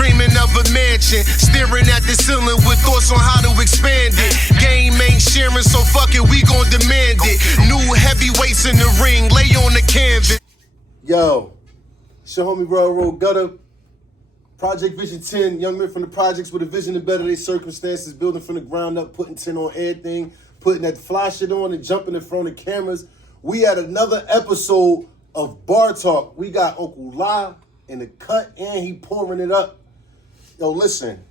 Dreaming of a mansion, staring at the ceiling with thoughts on how to expand it. Game ain't sharing, so fuck it, we gon' demand it. New heavyweights in the ring, lay on the canvas. Yo, it's your homie Railroad Gutter. Project Vision 10, young men from the projects with a vision to better their circumstances, building from the ground up, putting 10 on everything, putting that fly shit on and jumping in front of cameras. We had another episode of Bartawk. We got Uncle La in the cut and he pouring it up. Yo, listen,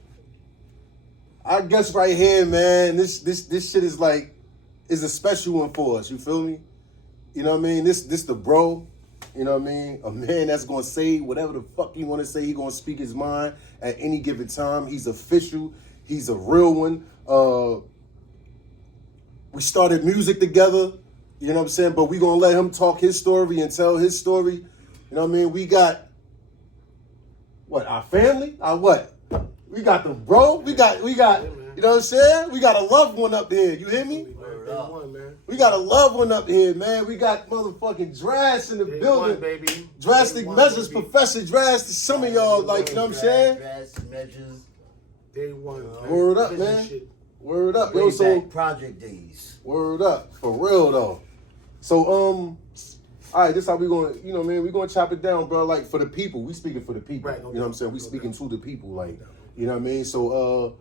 I guess right here, man, this shit is like, is a special one for us, you feel me? You know what I mean? This the bro. You know what I mean? A man that's going to say whatever the fuck he want to say. He going to speak his mind at any given time. He's official. He's a real one. We started music together. You know what I'm saying? But we going to let him talk his story and tell his story. You know what I mean? We got, what, our family? Our what? We got the bro. We got, you know what I'm saying? We got a loved one up there. You hear me? We got a loved one up here, man. We got motherfucking Dras in the building. Baby. Drastikmeasurez, Professor Dras. Some of y'all, like, you know what I'm saying? Drastikmeasurez. Day one. Man. Word up, man. Word up, yo. So project days. Word up, for real though. So all right, this how we going. You know, man, we gonna chop it down, bro. Like for the people, we speaking for the people. Right, you know what I'm saying? We speaking to the people, like, you know what I mean. So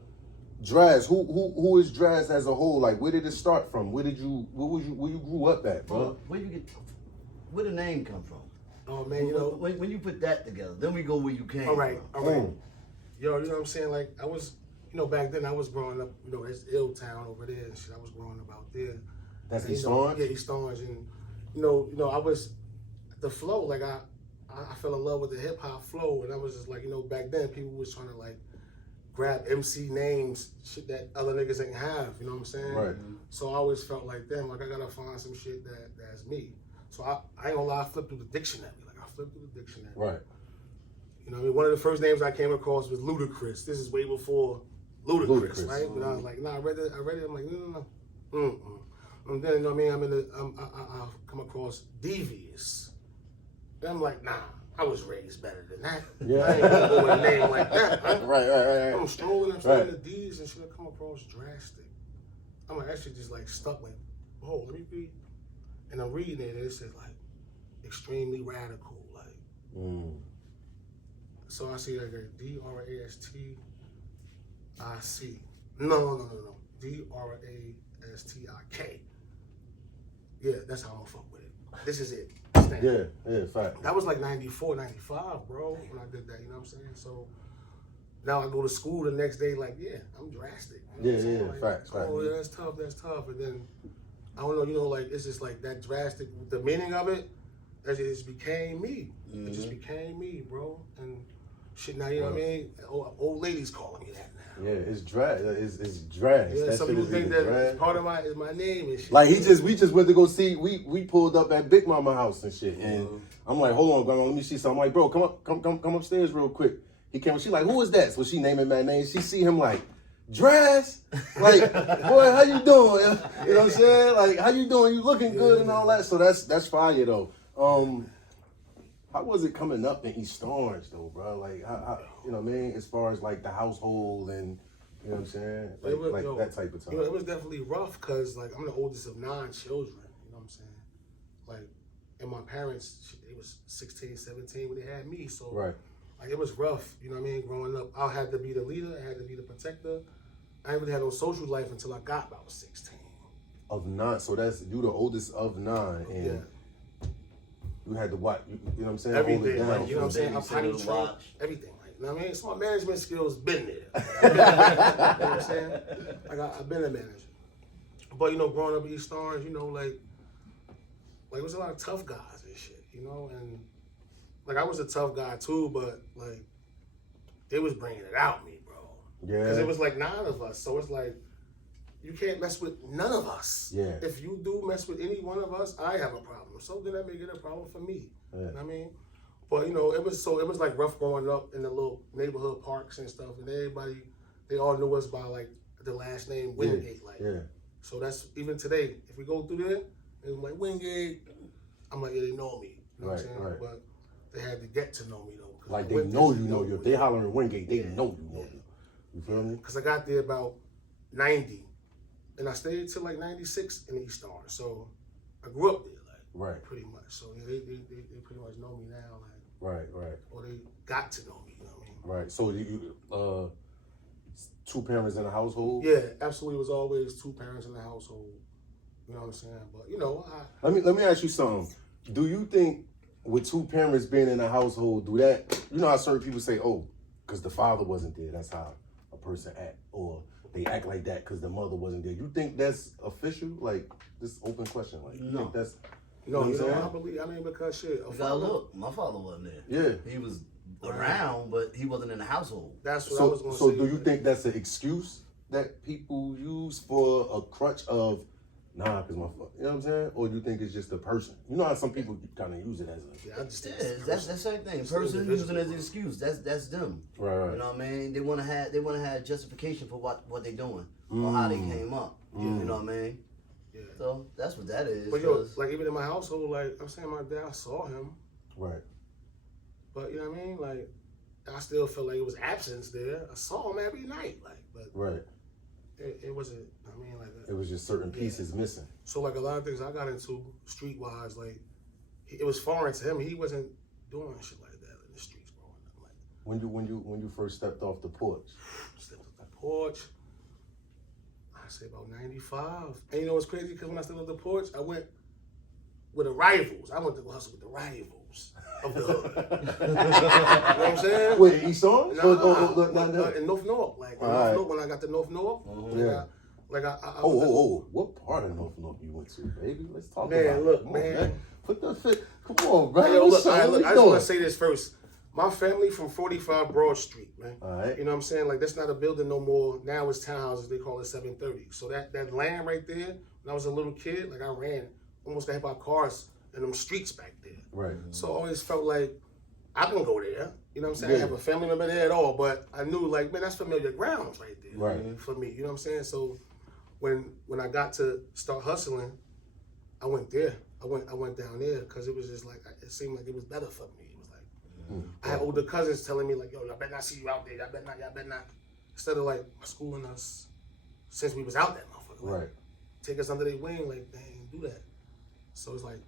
Dras, who is Dras as a whole? Like, where did it start from? Where you grew up at, bro? Where the name come from? Oh man, you know when you put that together, then we go where you came. All right. Mm. Yo, you know what I'm saying? Like I was, you know, back then I was growing up. You know, it's Ill Town over there and shit. I was growing up out there. That's East Orange? Yeah, East Orange, and you know, I was the flow. Like I fell in love with the hip hop flow, and I was just like, you know, back then people was trying to like grab MC names, shit that other niggas ain't have, you know what I'm saying? Right. So I always felt like, damn, like I gotta find some shit that's me. So I ain't gonna lie, I flipped through the dictionary. Like I flipped through the dictionary. Right. You know what I mean? One of the first names I came across was Ludacris. This is way before Ludacris. Right? But I was like, nah, I read it, I'm like, no. And then, you know what I mean, I come across Devious. And I'm like, nah. I was raised better than that. Yeah. I ain't gonna go with a name like that. Right. I'm strolling, the D's and shit. I come across Drastic. I'm like, that shit just like stuck. Like, oh, let me read. And I'm reading it, and it says like, extremely radical. Like, so I see like Drastik. No. Drastik. Yeah, that's how I'm gonna fuck with it. This is it. Yeah, fact. That was like 94, 95, bro, when I did that, you know what I'm saying? So now I go to school the next day, like, yeah, I'm drastic. You know Like, facts. Oh, yeah, that's tough. And then, I don't know, you know, like, it's just like that drastic, the meaning of it, that just became me. It just became me, bro. And shit, now, you know what I mean? Old ladies calling me that now. Yeah, it's Dras. It's Dras. Yeah, that some shit people think that Dras. part of my name and shit. Like we just went to go see. We pulled up at Big Mama house and shit, and I'm like, hold on, grandma, let me see something. I'm like, bro, come upstairs real quick. He came. She like, who is that? So she naming my name. She see him like, Dras. Like, boy, how you doing? You know what I'm saying? Like, how you doing? You looking good and all that. So that's fire though. How was it coming up in East Orange though, bro? Like, how you know what I mean? As far as like the household and you know what I'm saying? Like that type of time. You know, it was definitely rough because like I'm the oldest of 9 children. You know what I'm saying? Like, and my parents, they was 16, 17 when they had me. So like it was rough. You know what I mean? Growing up, I had to be the leader. I had to be the protector. I didn't really have no social life until I got about 16. Of 9, so that's you the oldest of 9, and you had to watch. You know what I'm saying? Everything, hold it down. like, you know what I'm saying? I potty trained, everything. Like, you know what I mean? So my management skills been there. You know what I'm saying? Like I've been a manager, but you know, growing up in East Orange, you know, like it was a lot of tough guys and shit, you know, and like I was a tough guy too, but like they was bringing it out me, bro. Yeah. Because it was like 9 of us, so it's like you can't mess with none of us. Yeah. If you do mess with any one of us, I have a problem. So then that make it a problem for me. Yeah. You know what I mean? But you know, it was like rough growing up in the little neighborhood parks and stuff, and everybody, they all knew us by like the last name Wingate. So that's even today. If we go through there, and I'm like Wingate, I'm like, yeah, they know me. You know what I'm saying? Right. But they had to get to know me though, Like they Wingate, know you know you. If they hollering Wingate, they know you know Yeah. you. You feel me? Because I got there about 90, and I stayed till like 96 in the East Orange. So I grew up there, like Right. pretty much. So yeah, they pretty much know me now, like, Right. or they got to know me. You know what I mean? Right. So you two parents in the household? Yeah, absolutely. It was always two parents in the household. You know what I'm saying? But you know, Let me ask you something. Do you think with two parents being in the household, do that? You know how certain people say, "Oh, because the father wasn't there, that's how a person act," or they act like that because the mother wasn't there. You think that's official? Like this open question. Like you think that's no, you know what I'm I believe. I mean, because shit, You gotta look. My father wasn't there. Yeah. He was around, but he wasn't in the household. That's what I was So, going to so say. do you think that's an excuse that people use for a crutch of, nah, because my, you know what I'm saying? Or do you think it's just a person? You know how some people kind of use it as a, Yeah, I just think Yeah, that's the same thing. Person using it as an excuse. That's them. right. You know what I mean? They wanna have justification for what they doing or how they came up. You know what I mean? Yeah. So that's what that is. But yo, 'cause- like even in my household, like I'm saying, my dad, I saw him, Right. but you know what I mean? Like I still felt like it was absence there. I saw him every night, like, but Right. it wasn't. I mean, like It was just certain pieces missing. so like a lot of things I got into streetwise, like it was foreign to him. He wasn't doing shit like that in the streets growing up. Like When you first stepped off the porch. stepped up the porch. I say about 95. And you know what's crazy? Because when I stepped up the porch, I went with the rivals. I went to go hustle with the rivals of the hood. You know what I'm saying? Wait, East Orange? Nah, in North Newark. Like, in All North right. Newark, when I got to North Newark, Yeah. like I Oh, what part of North Newark you went to, baby? Let's talk Man, about it. look, Come on, man. Put the fit. Come on, bro. Hey, yo, What's look, up? all right, What look, I you just want doing? to say this first. My family from 45 Broad Street, man. All right. You know what I'm saying? Like, that's not a building no more. Now it's townhouses. They call it 730. So that land right there, when I was a little kid, like I ran, almost got hit by cars in them streets back there. Right. So I always felt like I can go there. You know what I'm saying? I Yeah. have a family member there at all, but I knew like, man, that's familiar grounds right there. Right. For me. You know what I'm saying? So when I got to start hustling, I went there. I went down there because it was just like, it seemed like it was better for me. It was like, I had older cousins telling me like, yo, y'all better not see you out there. Y'all better not. Instead of like schooling us since we was out there, motherfucker. Like, Right. take us under their wing, like, dang, do that. So it's like,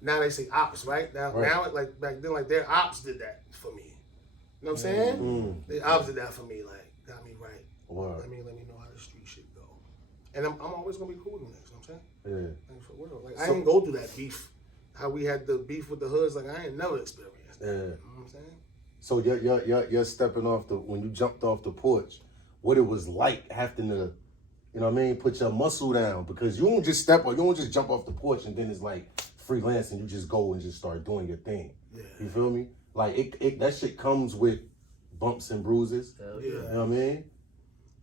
now they say ops, right? Now, like back then, like their ops did that for me. You know what I'm saying? Their ops did that for me, like, got me right. Wow. Let me know how the street shit go. And I'm always gonna be cool with niggas, you know what I'm saying? Yeah. Like, for real. Like, I ain't go through that beef. How we had the beef with the hoods, like, I ain't never experienced that. Yeah. You know what I'm saying? So you're stepping off when you jumped off the porch, what it was like having to, you know what I mean, put your muscle down, because you don't just you don't just jump off the porch and then it's like freelance and you just go and just start doing your thing. Yeah. You feel me? Like it that shit comes with bumps and bruises. Hell Yeah. You know what I mean?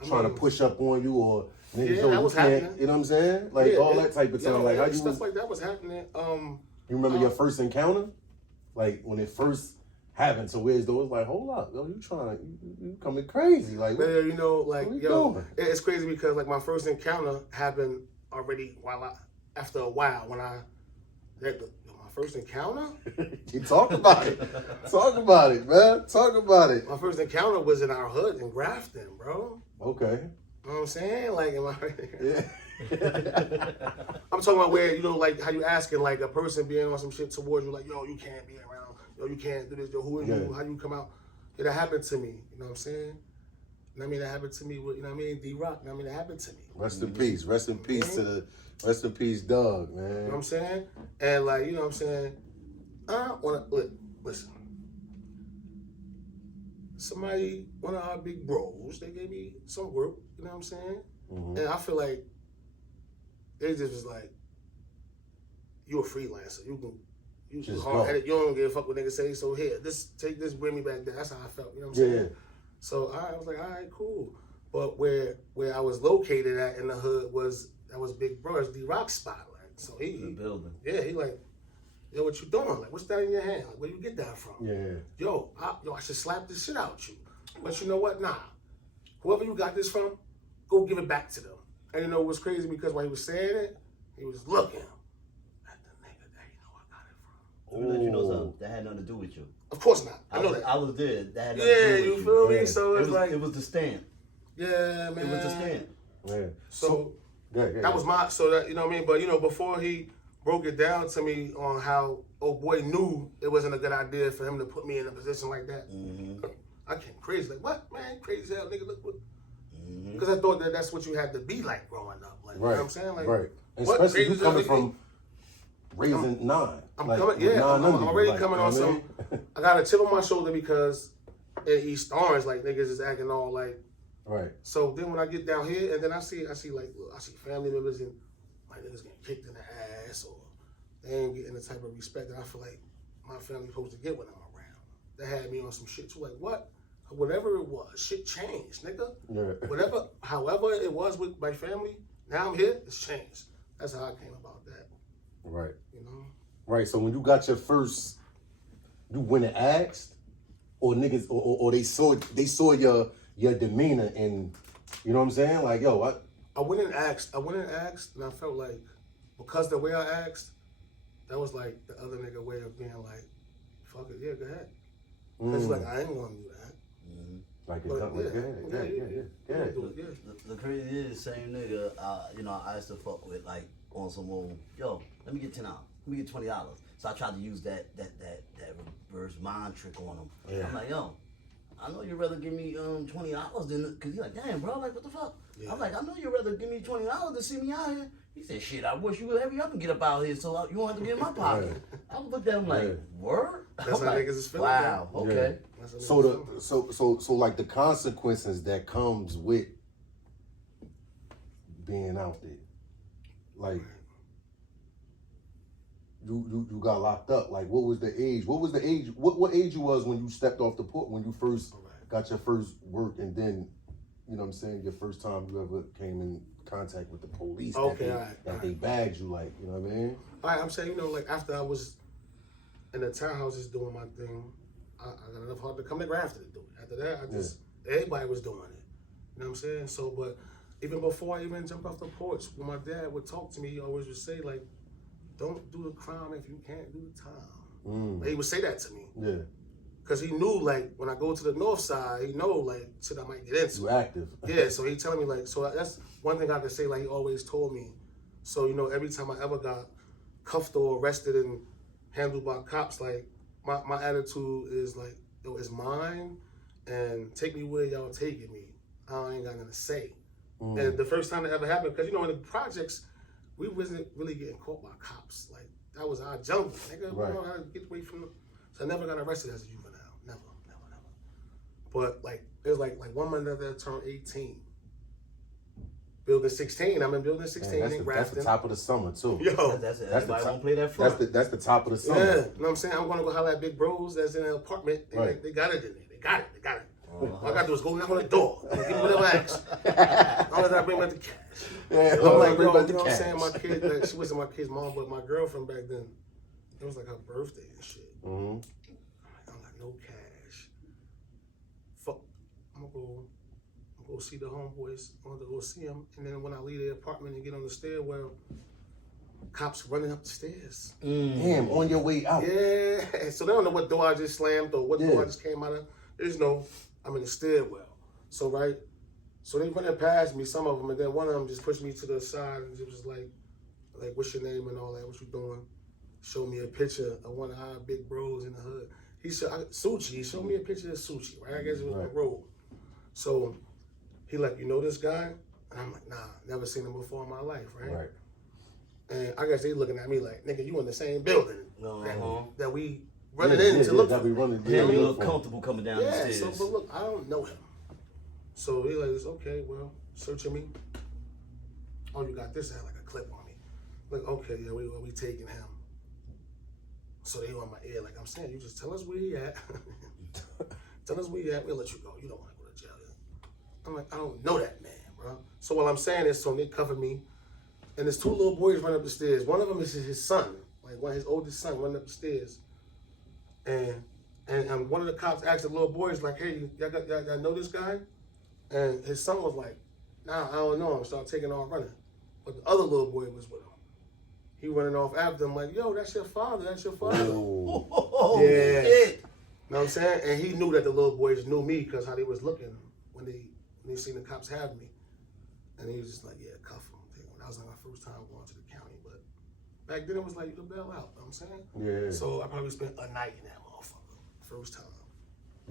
I Trying mean, to push up on you or niggas, Yeah, yo, that you was can't, happening. you know what I'm saying? Like all that type of time. Like how you stuff was, like that was happening. you remember your first encounter? Like when it first happened to Wiz, though, it was like, hold up, yo, you coming crazy. Like, But, you know, like, what we yo, doing? it's crazy because like my first encounter happened already after a while when my first encounter? You talk about it. Talk about it, man. Talk about it. My first encounter was in our hood in Grafton, bro. Okay. You know what I'm saying? Like, Yeah. I'm talking about where, you know, like how you asking like a person being on some shit towards you, like, yo, you can't be around, yo, you can't do this, yo, who are you? Yeah. How you come out? Yeah, that happened to me, you know what I'm saying? You know what I mean? That happened to me with, you know what I mean, D-Rock, you know what I mean? That happened to me. Rest in peace. Rest in peace to the, rest in peace, Doug, man. You know what I'm saying? And like, you know what I'm saying? I wanna listen. Somebody, one of our big bros, they gave me some work, you know what I'm saying? Mm-hmm. And I feel like they just was like, you a freelancer. You Just hard headed, you don't give a fuck what niggas say, so here, take this, bring me back there. That's how I felt, you know what I'm saying? Yeah. So I was like, all right, cool. But where I was located at in the hood was Big Bro's D-Rock spot. Like, so The he building. yeah, he like, yo, what you doing? Like, what's that in your hand? Like, where you get that from? Yeah. Yo, I should slap this shit out you. But you know what? Nah. Whoever you got this from, go give it back to them. And you know what's crazy? Because while he was saying it, he was looking at the nigga that he know I got it from. Let me let you know something that had nothing to do with you. Of course not. I know that. I was there. That had nothing Yeah, to do you with feel me? Yeah. So it's like, it was the stamp. yeah, man. It was the stamp. Yeah. So Good. that was my, so that, you know what I mean? But, you know, before he broke it down to me on how old boy knew it wasn't a good idea for him to put me in a position like that, I came crazy. Like, what, man? Crazy hell, nigga, look what. Because I thought that that's what you had to be like growing up. Like, you know what I'm saying? Like, right. what Especially you crazy coming nigga- from raising 9. I'm like, coming, yeah, I'm under you, already like, coming you on know what I some. mean? I got a chip on my shoulder because in East Orange, like niggas is acting all like. Right. So then when I get down here and then I see like I see family members and like niggas getting kicked in the ass or they ain't getting the type of respect that I feel like my family's supposed to get when I'm around. That had me on some shit too. Like what? Whatever it was, shit changed, nigga. Yeah. Whatever, however it was with my family, now I'm here. It's changed. That's how I came about that. Right. You know. Right. So when you got your first, you went and asked, or niggas, or they saw your demeanor, and you know what I'm saying? Like, yo, I went and asked, and I felt like because the way I asked, that was like the other nigga way of being like, fuck it, yeah, go ahead. Because like I ain't gonna do that. like, But, yeah. Yeah. The crazy is the same nigga, you know, I used to fuck with like on some old, yo, let me get $10. Let me get $20. So I tried to use that reverse mind trick on him. Yeah. I'm like, yo, I know you'd rather give me $20 than, cause he's like, damn, bro, like what the fuck? Yeah. I'm like, I know you'd rather give me $20 than see me out here. He said, shit, I wish you would hurry up and get up out here so you won't have to get in my pocket. I looked at him like, word? That's I'm how like, niggas is feeling. wow, man. okay. That's how niggas So is feeling. so like the consequences that comes with being out there, like you got locked up. Like what was the age? What age you was when you stepped off the porch, when you first got your first work, and then you know what I'm saying, your first time you ever came in contact with the police that they bagged you, like, you know what I mean? All right, I'm saying, you know, like after I was in the townhouses doing my thing, I got enough heart to come to Grafton to do it. After that, I just, everybody was doing it. You know what I'm saying? So, but even before I even jumped off the porch, when my dad would talk to me, he always would say, like, don't do the crime if you can't do the time. Like, he would say that to me. Yeah. Because he knew, like, when I go to the north side, he know, like, shit I might get into. You active. Yeah, so he telling me, like, so that's one thing I can say, like, he always told me. So, you know, every time I ever got cuffed or arrested and handled by cops, like, my attitude is, like, yo, it's mine, and take me where y'all taking me. I ain't got nothing to say. And the first time that ever happened, because, you know, in the projects, we wasn't really getting caught by cops. Like, that was our jungle, nigga. Right. We know how to get away from them. So I never got arrested as a juvenile. Never. But like, it was like 1 month after I turned 18. Building 16. I'm in building 16 Man, in that's the Grafton. top of the summer too. Yo. That's it. That's the Everybody top- won't play that front. That's the top of the summer. Yeah. You know what I'm saying? I'm gonna go holler at big bros that's in an apartment. They got it in there. They got it. All I gotta do is go knock on the door. Give me whatever I ask. All I gotta bring back the cash. Yeah, So I'm like, bring yo, back you the know what I'm cash. saying? My kid, like, she wasn't my kid's mom, but my girlfriend back then, it was like her birthday and shit. I don't got no cash. Fuck. I'm gonna go see the homeboys. I'm gonna go see them. And then when I leave the apartment and get on the stairwell, cops running up the stairs. Damn, on your way out. Yeah. So they don't know what door I just slammed or what door I just came out of. They just know I'm in the stairwell. So, right? So they running past me, some of them, and then one of them just pushed me to the side and it was like, what's your name and all that? What you doing? Showed me a picture of one of our big bros in the hood. He said, Suchi. He showed me a picture of Suchi, right? I guess it was my bro. So he like, you know this guy? And I'm like, nah, never seen him before in my life, right? And I guess they looking at me like, nigga, you in the same building that we running in to look that for. we running. Yeah, we you look look comfortable coming down the Yeah, stairs. so, but look, I don't know him. So he like, okay, well, searching me. Oh, you got this? I had like a clip on me. Like, okay, yeah, we taking him. So they on my ear, like I'm saying, you just tell us where he at. Tell us where he at, we'll let you go. You don't want to go to jail. I'm like, I don't know that man, bro. So what I'm saying is, so they cover me, and there's 2 little boys running up the stairs. One of them is his son, like his oldest son running up the stairs. And one of the cops asked the little boys, like, hey, y'all know this guy? And his son was like, nah, I don't know him. Started taking off running. But the other little boy was with him. He running off after him like, yo, that's your father. Oh, Yeah. shit. know what I'm saying? And he knew that the little boys knew me because how they was looking when they seen the cops have me. And he was just like, yeah, cuff him. That was like my first time going to the county. But back then it was like, you could bail out. You know what I'm saying? Yeah. So I probably spent a night in that motherfucker. First time.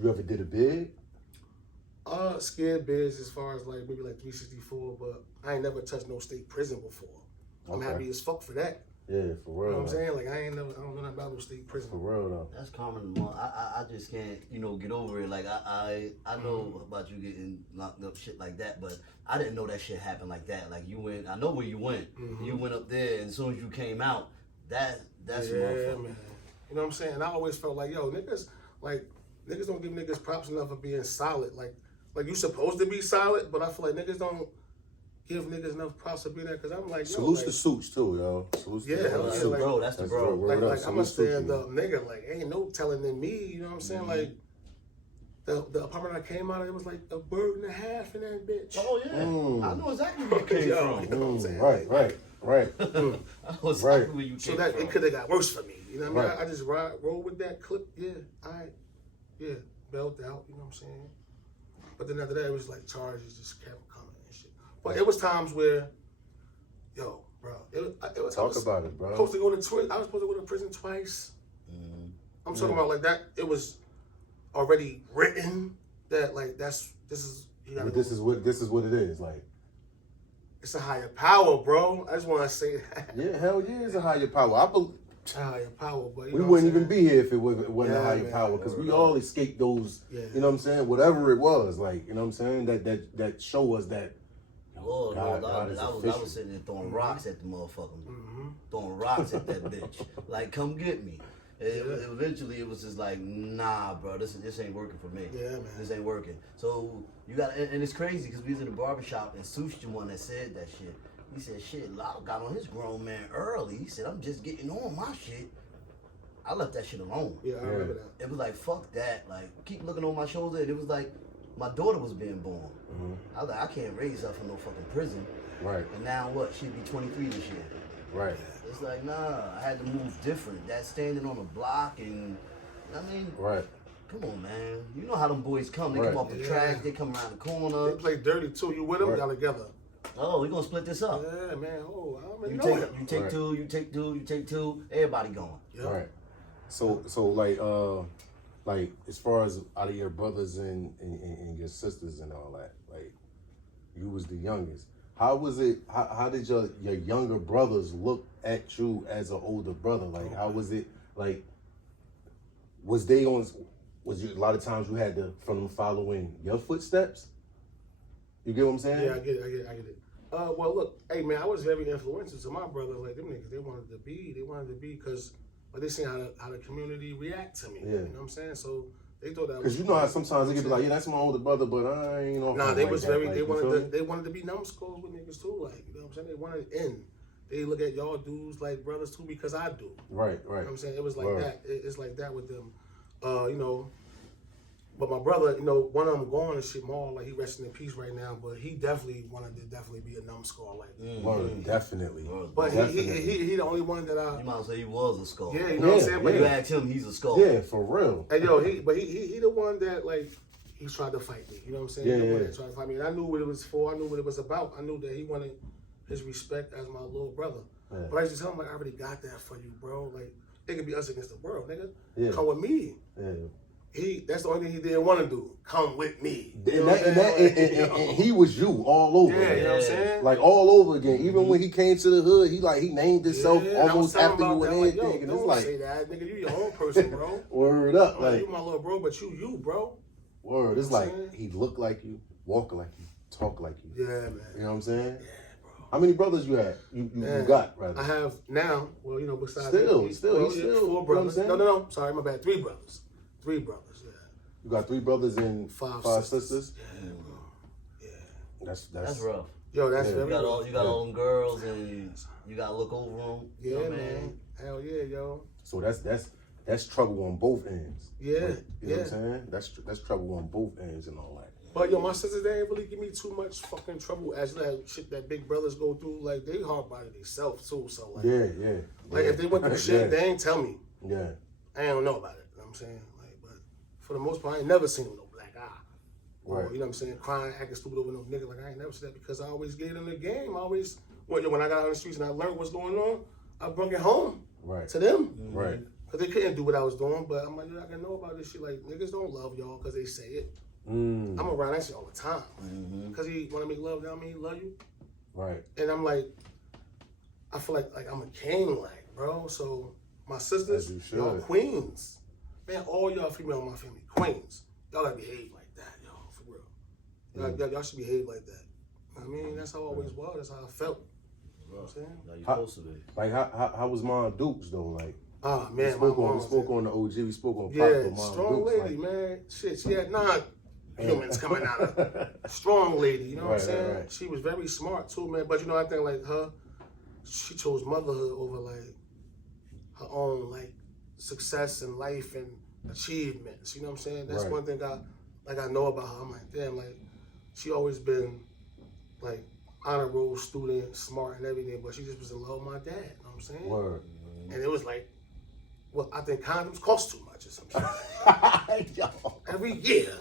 You ever did a bid? Scared bids as far as like maybe like 364, but I ain't never touched no state prison before. I'm happy as fuck for that. Yeah, for real. You know what I'm saying? Like I don't know nothing about no state prison. For real though. That's common. I just can't, get over it. Like I know about you getting locked up, shit like that, but I didn't know that shit happened like that. Like you went, I know where you went. Mm-hmm. You went up there, and as soon as you came out, that's Yeah, motherfucker. man. You know what I'm saying? And I always felt like, yo, niggas don't give niggas props enough for being solid. Like you supposed to be solid, but I feel like niggas don't give niggas enough props for being there. Cause I'm like, yo, Salute like, the suits too, yo. Salute Yeah, the hell That's yeah, the like- bro. That's the That's bro. the word up. like I'm a Salute stand you. up nigga. Like ain't no telling than me. You know what I'm saying? Like the apartment I came out of, it was like a bird and a half in that bitch. Oh yeah, I know exactly where you came Yo, from. you know what I'm saying? Right. I know exactly where you came So that from. it could have got worse for me. You know what I mean? Right. I just roll with that clip. Yeah, bailed out. You know what I'm saying? But then after that, it was like charges just kept coming and shit. But it was times where, yo, bro, it was Talk about it, bro. Supposed to go to I was supposed to go to prison twice. I'm talking about like that. It was already written that like this is you gotta But this is what it is. Like, it's a higher power, bro. I just want to say that. yeah, hell yeah, it's a higher power. I believe It's a higher power, but you we know what wouldn't I'm even saying? be here if it wasn't a Yeah, higher man. power, because we all escaped those. Yeah. You know what I'm saying? Whatever it was, like, you know what I'm saying? That show us that. Oh, God, no, God is I official. was sitting there throwing rocks at the motherfucker. Throwing rocks at that bitch. Like, come get me. Eventually, it was just like, nah, bro, this ain't working for me. Yeah, man. This ain't working. So, you got, and it's crazy, because we was in the barbershop, and Sush the one that said that shit. He said, shit, Lotto got on his grown man early. He said, I'm just getting on my shit. I left that shit alone. Yeah, I remember that. It was like, fuck that. Like, keep looking on my shoulder. And it was like, my daughter was being born. I was like, I can't raise her from no fucking prison. Right, And now what? She'd be 23 this year. right. It's like, nah, I had to move different. That standing on the block and, I mean, Right. come on, man. You know how them boys come. They Right. come off the Yeah. trash. They come around the They corner. play dirty too. You with them? Right. Y'all together? Oh, we gonna split this up. Yeah, man. Oh, I You know take, it. you take Right. two, you take two, you take two. Everybody going. Yeah. Right. So like as far as out of your brothers and your sisters and all that, like you was the youngest. How was it? How did your younger brothers look at you as an older brother? Like how was it? Like was they on? Was you a lot of times you had to from them following your footsteps? You get what I'm saying? Yeah, I get it. Well, look, hey man, I was very influential to my brothers. Like them niggas, they wanted to be because they seen how the community react to me. Yeah. You know what I'm saying? So they thought that. Because you know how sometimes they can be like, yeah, that's my older brother, but I ain't know. Nah, they like was that. very. Like, They you feel me? wanted to be Numbskulls with niggas too. Like you know what I'm saying? They wanted in. They look at y'all dudes like brothers too because I do. Right. You know what I'm saying? It was like Word. that. It's like that with them. You know. But my brother, you know, one of them gone and shit more, like he resting in peace right now, but he definitely wanted to be a numbskull, like. Word, definitely. But Definitely. he the only one that You might say he was a skull. yeah, you know what I'm saying? Yeah, But You ask him, he's a skull. Yeah, for real. and yo, he the one that like he tried to fight me. You know what I'm saying? Yeah, He the one yeah. that tried to fight me. And I knew what it was for. I knew what it was about. I knew that he wanted his respect as my little brother. Yeah. But I used to tell him like I already got that for you, bro. Like it could be us against the world, nigga. Yeah. Come with me. Yeah. That's the only thing he didn't want to do. Come with me. You And, know what I'm saying? and he was you all over Yeah, you again. know what I'm saying? Like all over again. Even when he came to the hood, he named himself Yeah, and I was almost telling after him you about and that, like, everything. yo, And it's don't like, say that, nigga. You your own person, bro. word up. Like, Like, you my little bro, but you, bro. word. It's You know what like I'm saying? he look like you, walk like you, talk like you. Yeah, man. You know what I'm saying? How many brothers you had? You Man, got, rather? I have now. Well, you know, besides Still, me, still, well, he's yeah, still, you know 4 what I'm brothers. saying? No. Sorry, my bad. 3 brothers. 3 brothers. Yeah. You got 3 brothers and 5 5 sisters. sisters? Yeah, bro. Yeah. That's rough. Yo, that's Yeah. very. You got rough. all them girls and you gotta look over them. Yeah, You know, man. Hell yeah, yo. So that's trouble on both ends. Yeah, Like, you know what yeah. I'm saying? That's trouble on both ends and all that. But yo, my sisters, they ain't really give me too much fucking trouble as that shit that big brothers go through. Like they hard body themselves too. So like, Yeah. like if they went through shit, yeah. they ain't tell me. Yeah. I don't know about it. You know what I'm saying? Like, but for the most part, I ain't never seen him with no black eye. Right. Or, you know what I'm saying? Crying, acting stupid over no nigga. Like, I ain't never seen that because I always gave them the game. When I got out on the streets and I learned what's going on, I brought it home to them. Right. Because they couldn't do what I was doing, but I'm like, I gotta know about this shit. Like, niggas don't love y'all because they say it. I'm around that shit all the time. Because he want to make love down me, he love you. Right. And I'm like, I feel like I'm a king, like, bro. So my sisters, y'all queens. Man, all y'all female in my family, queens. Y'all gotta behave like that, y'all, for real. Y'all should behave like that. I mean, that's how I always was. That's how I felt. You know what I'm saying? Now you're supposed to be. Like, how was Mom Dukes, though? Like, man, we spoke on the OG, we spoke on Pop, yeah, Mom strong Dukes, lady, man. Shit, she had 9 humans coming out of her. Strong lady, you know what I'm saying? Right. She was very smart too, man. But you know, I think like her, she chose motherhood over like her own like success in life and achievements. You know what I'm saying? That's one thing I know about her. I'm like, damn, like she always been like honor roll student, smart and everything, but she just was in love with my dad. You know what I'm saying? Word. And it was like, well, I think condoms cost too much or some shit. Yo. Every year.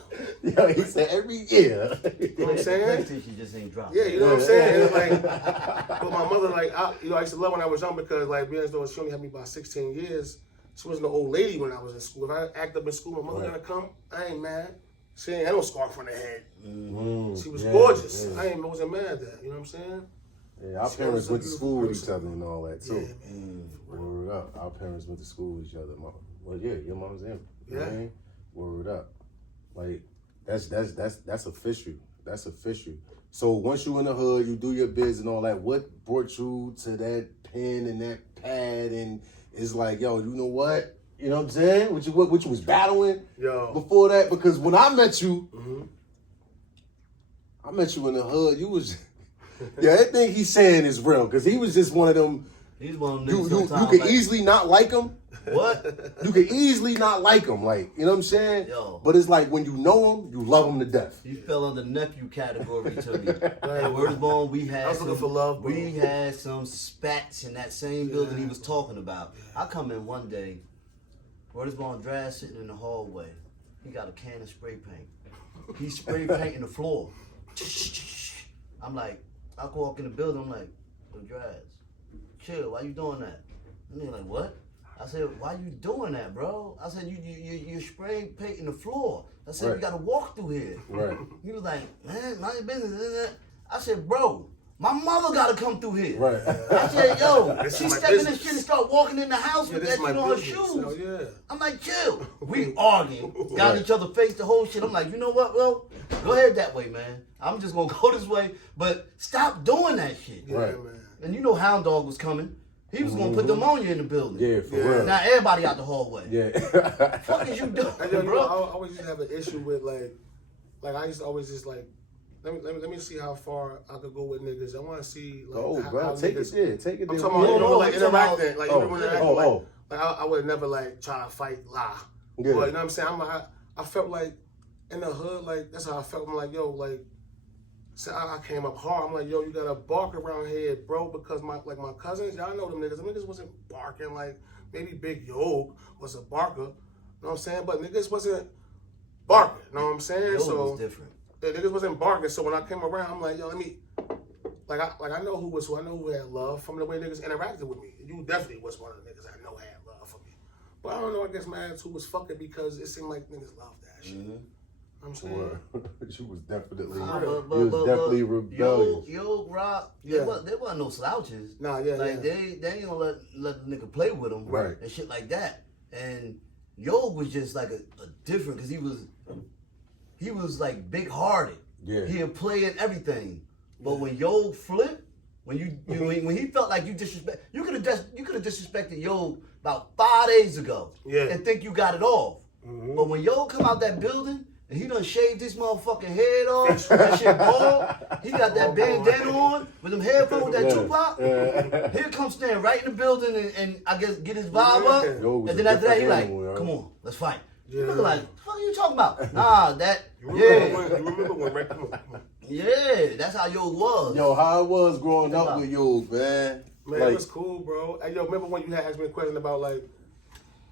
Yo, he said every year. You know what I'm saying? She just ain't dropped. Yeah, you know what I'm saying? It's like, but my mother, like, I used to love when I was young because, like, being as though she only had me about 16 years, she wasn't an old lady when I was in school. If I act up in school, my mother gonna come, I ain't mad. She ain't had no scarf on her head. She was gorgeous. I wasn't mad at that. You know what I'm saying? Yeah, our parents went to school with each other and all that too. Yeah, man. Word up. Our parents went to school with each other. Well, yeah, your mom's in. You know what I mean? Word up. Like that's official. That's official. So once you in the hood, you do your biz and all that. What brought you to that pen and that pad and it's like, yo, you know what? You know what I'm saying? What you was battling before that? Because when I met you, I met you in the hood. You was yeah, that thing he's saying is real because he was just one of them. He's one of them. You could easily not like him. What? You could easily not like him, like, you know what I'm saying? Yo. But it's like when you know him, you love him to death. You fell under nephew category to me. At Wordborn, we had we had some spats in that same building he was talking about. I come in one day, Wordborn Draz sitting in the hallway. He got a can of spray paint. He's spray painting the floor. I'm like, I walk in the building, I'm like, yo, Draz, chill, why you doing that? And he's like, what? I said, why you doing that, bro? I said, you're spray painting the floor. I said, you gotta walk through here. Right. He was like, man, mind your business. I said, bro, my mother gotta come through here. Right. I said, yo, she stepping this shit and start walking in the house with that shit on her shoes. So, I'm like, chill. We arguing, got each other face, the whole shit. I'm like, you know what, bro? Go ahead that way, man. I'm just gonna go this way, but stop doing that shit. Right. Man. And you know Hound Dog was coming. He was gonna put the ammonia in the building. Yeah, for real. Now everybody out the hallway. Yeah. Fuck is you doing, Bro, bro? I always used to have an issue with like I used to always just like, let me see how far I could go with niggas. I want to see like how take niggas. it there. Take it I'm there. talking about, you know, like interacting. Like, Oh, you remember interacting, like I would never like try to fight lie. Yeah. But you know what I'm saying? I felt like in the hood, like that's how I felt. I'm like, yo, like. So I came up hard. I'm like, yo, you got to bark around here, bro, because my cousins, y'all know them niggas. Them niggas wasn't barking like maybe Big Yoke was a barker. You know what I'm saying? But niggas wasn't barking. You know what I'm saying? Yoke so was different. Yeah, niggas wasn't barking. So when I came around, I'm like, yo, let me I know who was who. I know who had love from the way niggas interacted with me. You definitely was one of the niggas I know had love for me. But I don't know, I guess my attitude was fucking because it seemed like niggas loved that shit. I'm saying she was definitely, rebellious. Yo, Rock, there wasn't no slouches. Nah, they ain't gonna let the nigga play with them, and shit like that. And Yo was just like a different, because he was like big hearted. Yeah, he'd play in everything. But when Yo flipped, when he felt like you disrespect, you could have disrespected Yo about 5 days ago, and think you got it off. But when Yo come out that building. And he done shaved this motherfucking head off. That shit bald. He got that bandana on with them headphones with that Tupac. Here comes stand right in the building and I guess get his vibe up. And then after that, he like, come on, let's fight. You look like, what the fuck are you talking about? Nah, that, you remember when right? Come on. Yeah, that's how Yo was. Yo, how it was growing up with Yo, man. Man, it was cool, bro. Hey, yo, remember when you had asked me a question about like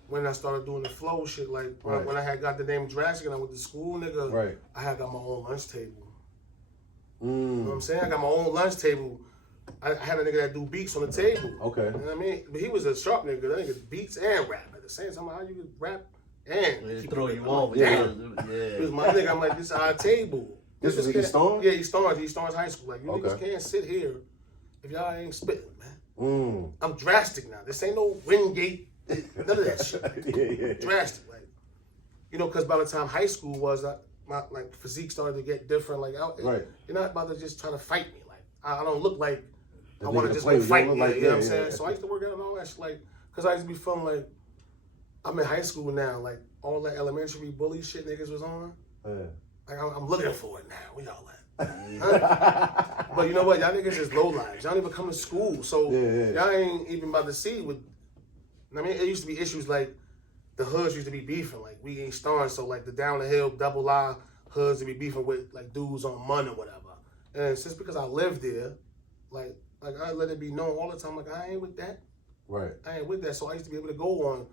when I started doing the flow shit, like when I had got the name Drastik and I went to school, nigga, I had got my own lunch table. You know what I'm saying? I got my own lunch table. I had a nigga that do beats on the table. Okay. You know what I mean? But he was a sharp nigga. That nigga beats and rap at the same time. How you could rap and throw you off. Damn. He was my nigga. I'm like, this is our table. This was East Orange? Yeah, East Orange High School. Like, you niggas can't sit here if y'all ain't spitting, man. I'm Drastik now. This ain't no Wingate. None of that shit. Drastik. Like, you know, because by the time high school was, my like physique started to get different. Like, you're not about to just try to fight me. Like, I don't look like I want to just go fight me. You know what I'm saying? So I used to work out and all that shit. Like, because I used to be feeling like I'm in high school now. Like, all that elementary bully shit niggas was on. Like, I'm looking for it now. We all at. But you know what? Y'all niggas is low lives. Y'all don't even come to school. So y'all ain't even about to see with. I mean, it used to be issues like the hoods used to be beefing. Like, we ain't starting. So, like, the down the hill, double I hoods to be beefing with, like, dudes on Mun or whatever. And just because I lived there, like I let it be known all the time, like, I ain't with that. I ain't with that. So I used to be able to go on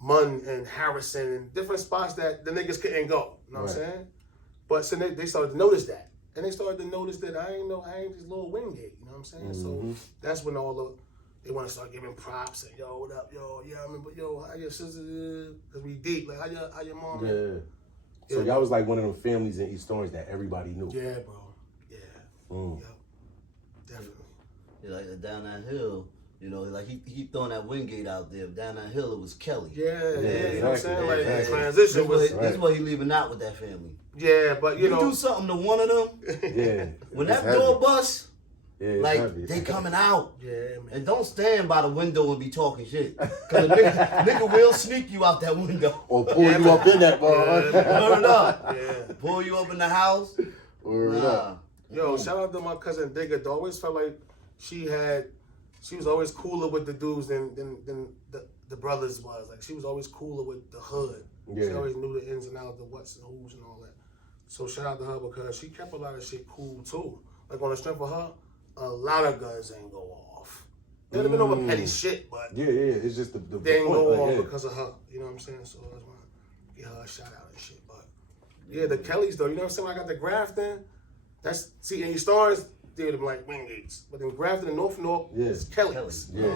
Mun and Harrison and different spots that the niggas couldn't go. You know what I'm saying? But so they started to notice that. And they started to notice that I ain't this little Wingate. You know what I'm saying? So that's when they want to start giving props and, yo, what up, yo, yeah, I remember, yo, how your sister is? Because we deep. Like, how your mom is? So y'all was like one of them families in East Orange that everybody knew. Yeah, bro. Yeah. Yep. Definitely. Yeah, like down that hill, you know, like he throwing that Wingate out there. Down that hill, it was Kelly. Yeah, you know what I'm saying? Like, the transition was... This is what he leaving out with that family. Yeah, but, you know... do something to one of them, when that door busts, like, they coming out. Yeah, man. And don't stand by the window and be talking shit. Because a nigga will sneak you out that window. Or pull you up in that bar. Word up. Pull you up in the house. Word up. Yo, shout out to my cousin Digga. I always felt like she was always cooler with the dudes than the brothers was. Like, she was always cooler with the hood. She always knew the ins and outs, the what's and who's and all that. So shout out to her because she kept a lot of shit cool too. Like, on the strength of her, a lot of guns ain't go off. It would have been over petty shit, but it's just the they ain't go off because of her. You know what I'm saying? So I just want to give her a shout out and shit. But yeah, the Kellys though, you know what I'm saying? When I got the Grafton, in East Orange, they would have been like Wingates. But in Grafton and North it's Kellys. Yeah,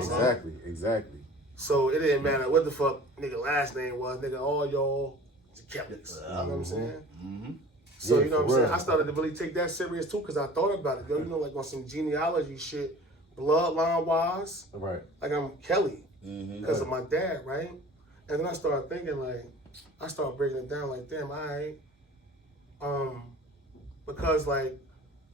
exactly. So it didn't matter what the fuck nigga last name was. Nigga, all y'all, it's Kellys. You know what I'm saying? So, you know what I'm saying? I started to really take that serious too because I thought about it. Yo, you know, like on some genealogy shit, bloodline-wise. Like, I'm Kelly because of my dad, right? And then I started thinking, like, I started breaking it down like, damn, because, like,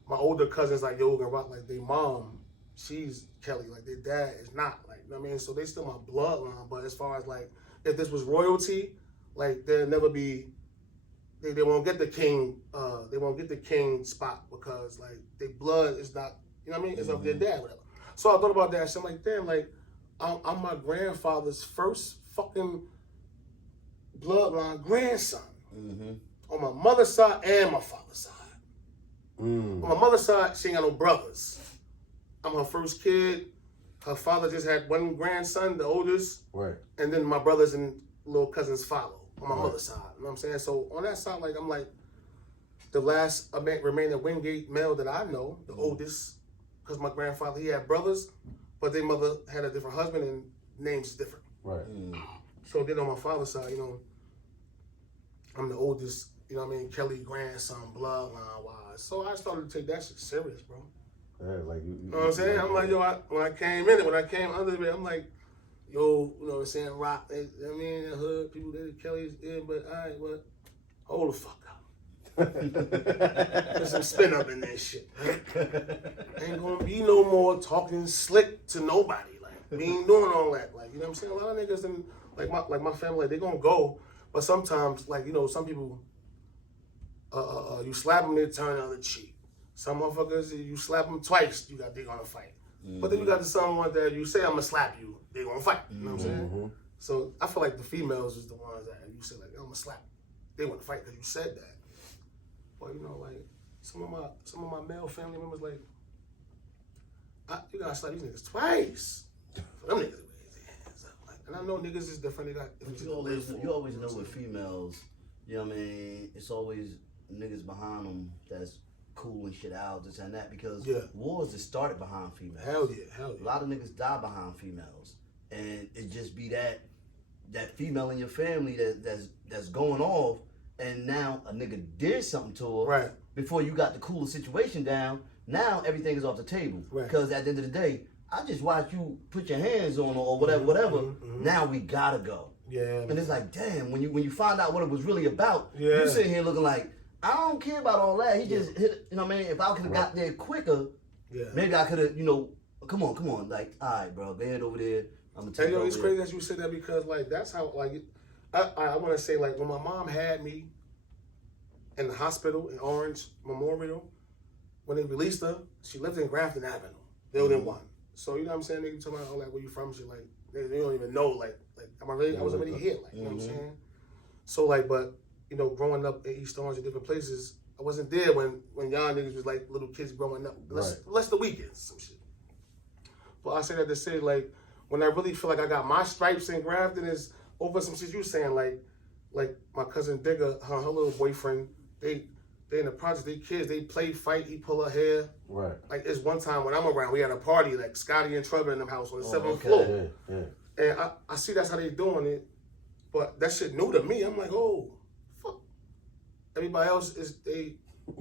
my older cousins, like Yoga and Rock, like, their mom, she's Kelly. Like, their dad is not. Like, you know what I mean? So they still my bloodline. But as far as, like, if this was royalty, like, there'll never be... They won't get the king. They won't get the king spot because like their blood is not. You know what I mean? It's of their dad, whatever. So I thought about that. So I'm like, damn, like I'm my grandfather's first fucking bloodline grandson on my mother's side and my father's side. On my mother's side, she ain't got no brothers. I'm her first kid. Her father just had one grandson, the oldest, and then my brothers and little cousins follow. On my mother's side, you know what I'm saying? So on that side, like, I'm like the last remaining Wingate male that I know, the oldest, because my grandfather, he had brothers, but their mother had a different husband and names is different. So then on my father's side, you know, I'm the oldest, you know what I mean, Kelly grandson, bloodline-wise. So I started to take that shit serious, bro. Like you know what I'm saying? I'm like, yo, when I came under it, I'm like, yo, you know what I'm saying, Rock, I mean, the hood, people, they Kelly's in, but all right, but hold the fuck up. There's some spin up in that shit, man. Ain't gonna be no more talking slick to nobody. Like, we ain't doing all that. Like, you know what I'm saying? A lot of niggas, and like my family, they gonna go, but sometimes, like, you know, some people, you slap them, they turn the other cheek. Some motherfuckers, you slap them twice, they gonna fight. But then you got someone that you say, I'm gonna slap you, they gonna fight. You know what I'm saying? So I feel like the females is the ones that you say, like, I'm gonna slap. They want to fight because you said that. But you know, like, some of my male family members, like, you gotta slap these niggas twice. For them niggas to raise their hands up. Like, And I know niggas is different. They got you always know with females, you know what I mean? It's always niggas behind them that's cooling shit out, this and that, because wars that started behind females. Hell yeah. A lot of niggas die behind females, and it just be that female in your family that's going off, and now a nigga did something to her. Right. Before you got the cooler situation down, now everything is off the table. Right. Because at the end of the day, I just watched you put your hands on her or whatever. Now we gotta go. Yeah. And it's like, damn, when you find out what it was really about, Yeah. you sitting here looking like, I don't care about all that. He just hit, you know what I mean? If I could have got there quicker, maybe I could have, come on. Like, all right, bro, go ahead over there. I'm gonna take And over it's there. crazy that you said that because, like, that's how, like, I want to say, like, when my mom had me in the hospital in Orange Memorial, when they released her, she lived in Grafton Avenue, Building 1. So, you know what I'm saying? They can tell me, oh, like, where you from? She, like, they don't even know, like I was already here, like, you know what I'm saying? So, like, but, you know, growing up in East Orange and different places, I wasn't there when y'all niggas was, like, little kids growing up. Less the weekends, some shit. But I say that to say, like, when I really feel like I got my stripes in Grafton is over some shit you saying, like my cousin Digger, her little boyfriend, they in the project, they kids, they play, fight, he pull her hair. Right. Like, it's one time when I'm around, we had a party, like Scotty and Trevor in them house on the 7th floor. Yeah. And I see that's how they doing it, but that shit new to me. I'm like, oh, fuck. Everybody else is, they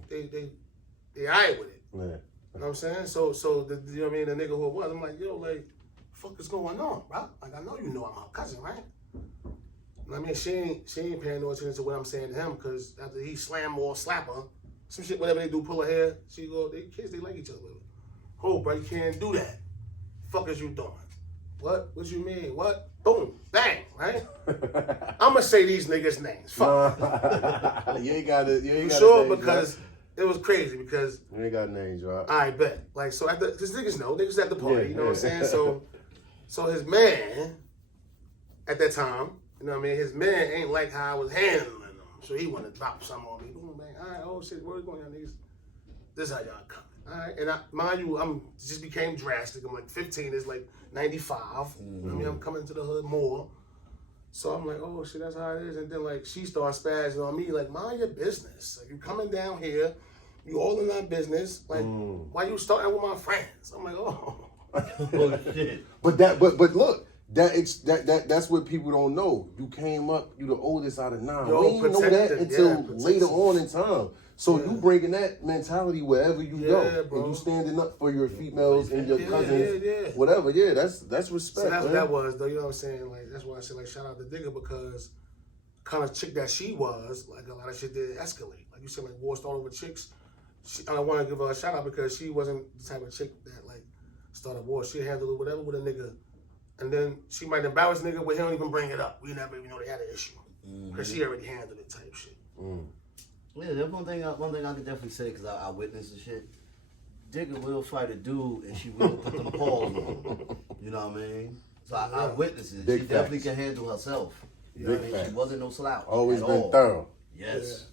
aight with it. Yeah. You know what I'm saying? So you know what I mean? The nigga who it was, I'm like, yo, like, fuck is going on, bro? Like, I know you know I'm her cousin, right? I mean, she ain't paying no attention to what I'm saying to him, because after he slam or slap her, some shit, whatever they do, pull her hair, she go, they kids, they like each other. Oh, bro, you can't do that. Fuck is you doing? What? What you mean? What? Boom, bang, right? I'ma say these niggas' names. Fuck. You ain't got it. You sure? Because it was crazy, because you ain't got names, right? I bet. Like, so at the, because niggas know, niggas at the party, you know what I'm saying? So his man, at that time, you know what I mean, his man ain't like how I was handling him. So he wanted to drop something on me. Boom, bang. All right, oh shit, where's going on, niggas? This is how y'all coming. All right, and mind you, I'm just became drastic. I'm like 15, it's like 95. You know what I mean, I'm coming to the hood more. So I'm like, oh shit, that's how it is. And then like she starts spazzing on me, like, mind your business. Like, you coming down here, you all in that business. Like, why you starting with my friends? I'm like, oh. Oh shit. But look, that's what people don't know. You came up, you the oldest out of 9. Yo, we didn't know that until protected. later on in time. So you bringing that mentality wherever you go, bro. and you standing up for your females and your cousins, whatever. Yeah, that's respect. So that's what man. that was, though. You know what I'm saying? Like, that's why I said, like, shout out to Digger, because kind of chick that she was, like, a lot of shit did escalate. Like you said, like, war started with chicks. I don't want to give her a shout out because she wasn't the type of chick that, like, started war. She handled it whatever with a nigga. And then she might embarrass nigga, but he don't even bring it up. We never even know they had an issue. Because she already handled it type shit. Yeah, that's one thing I could definitely say, because I witnessed the shit. Digger will fight a dude, and she will put them paws on. You know what I mean? So I witnessed it. Big she definitely facts. can handle herself. You know what I mean? She wasn't no slouch. Always at been all. thorough. Yes.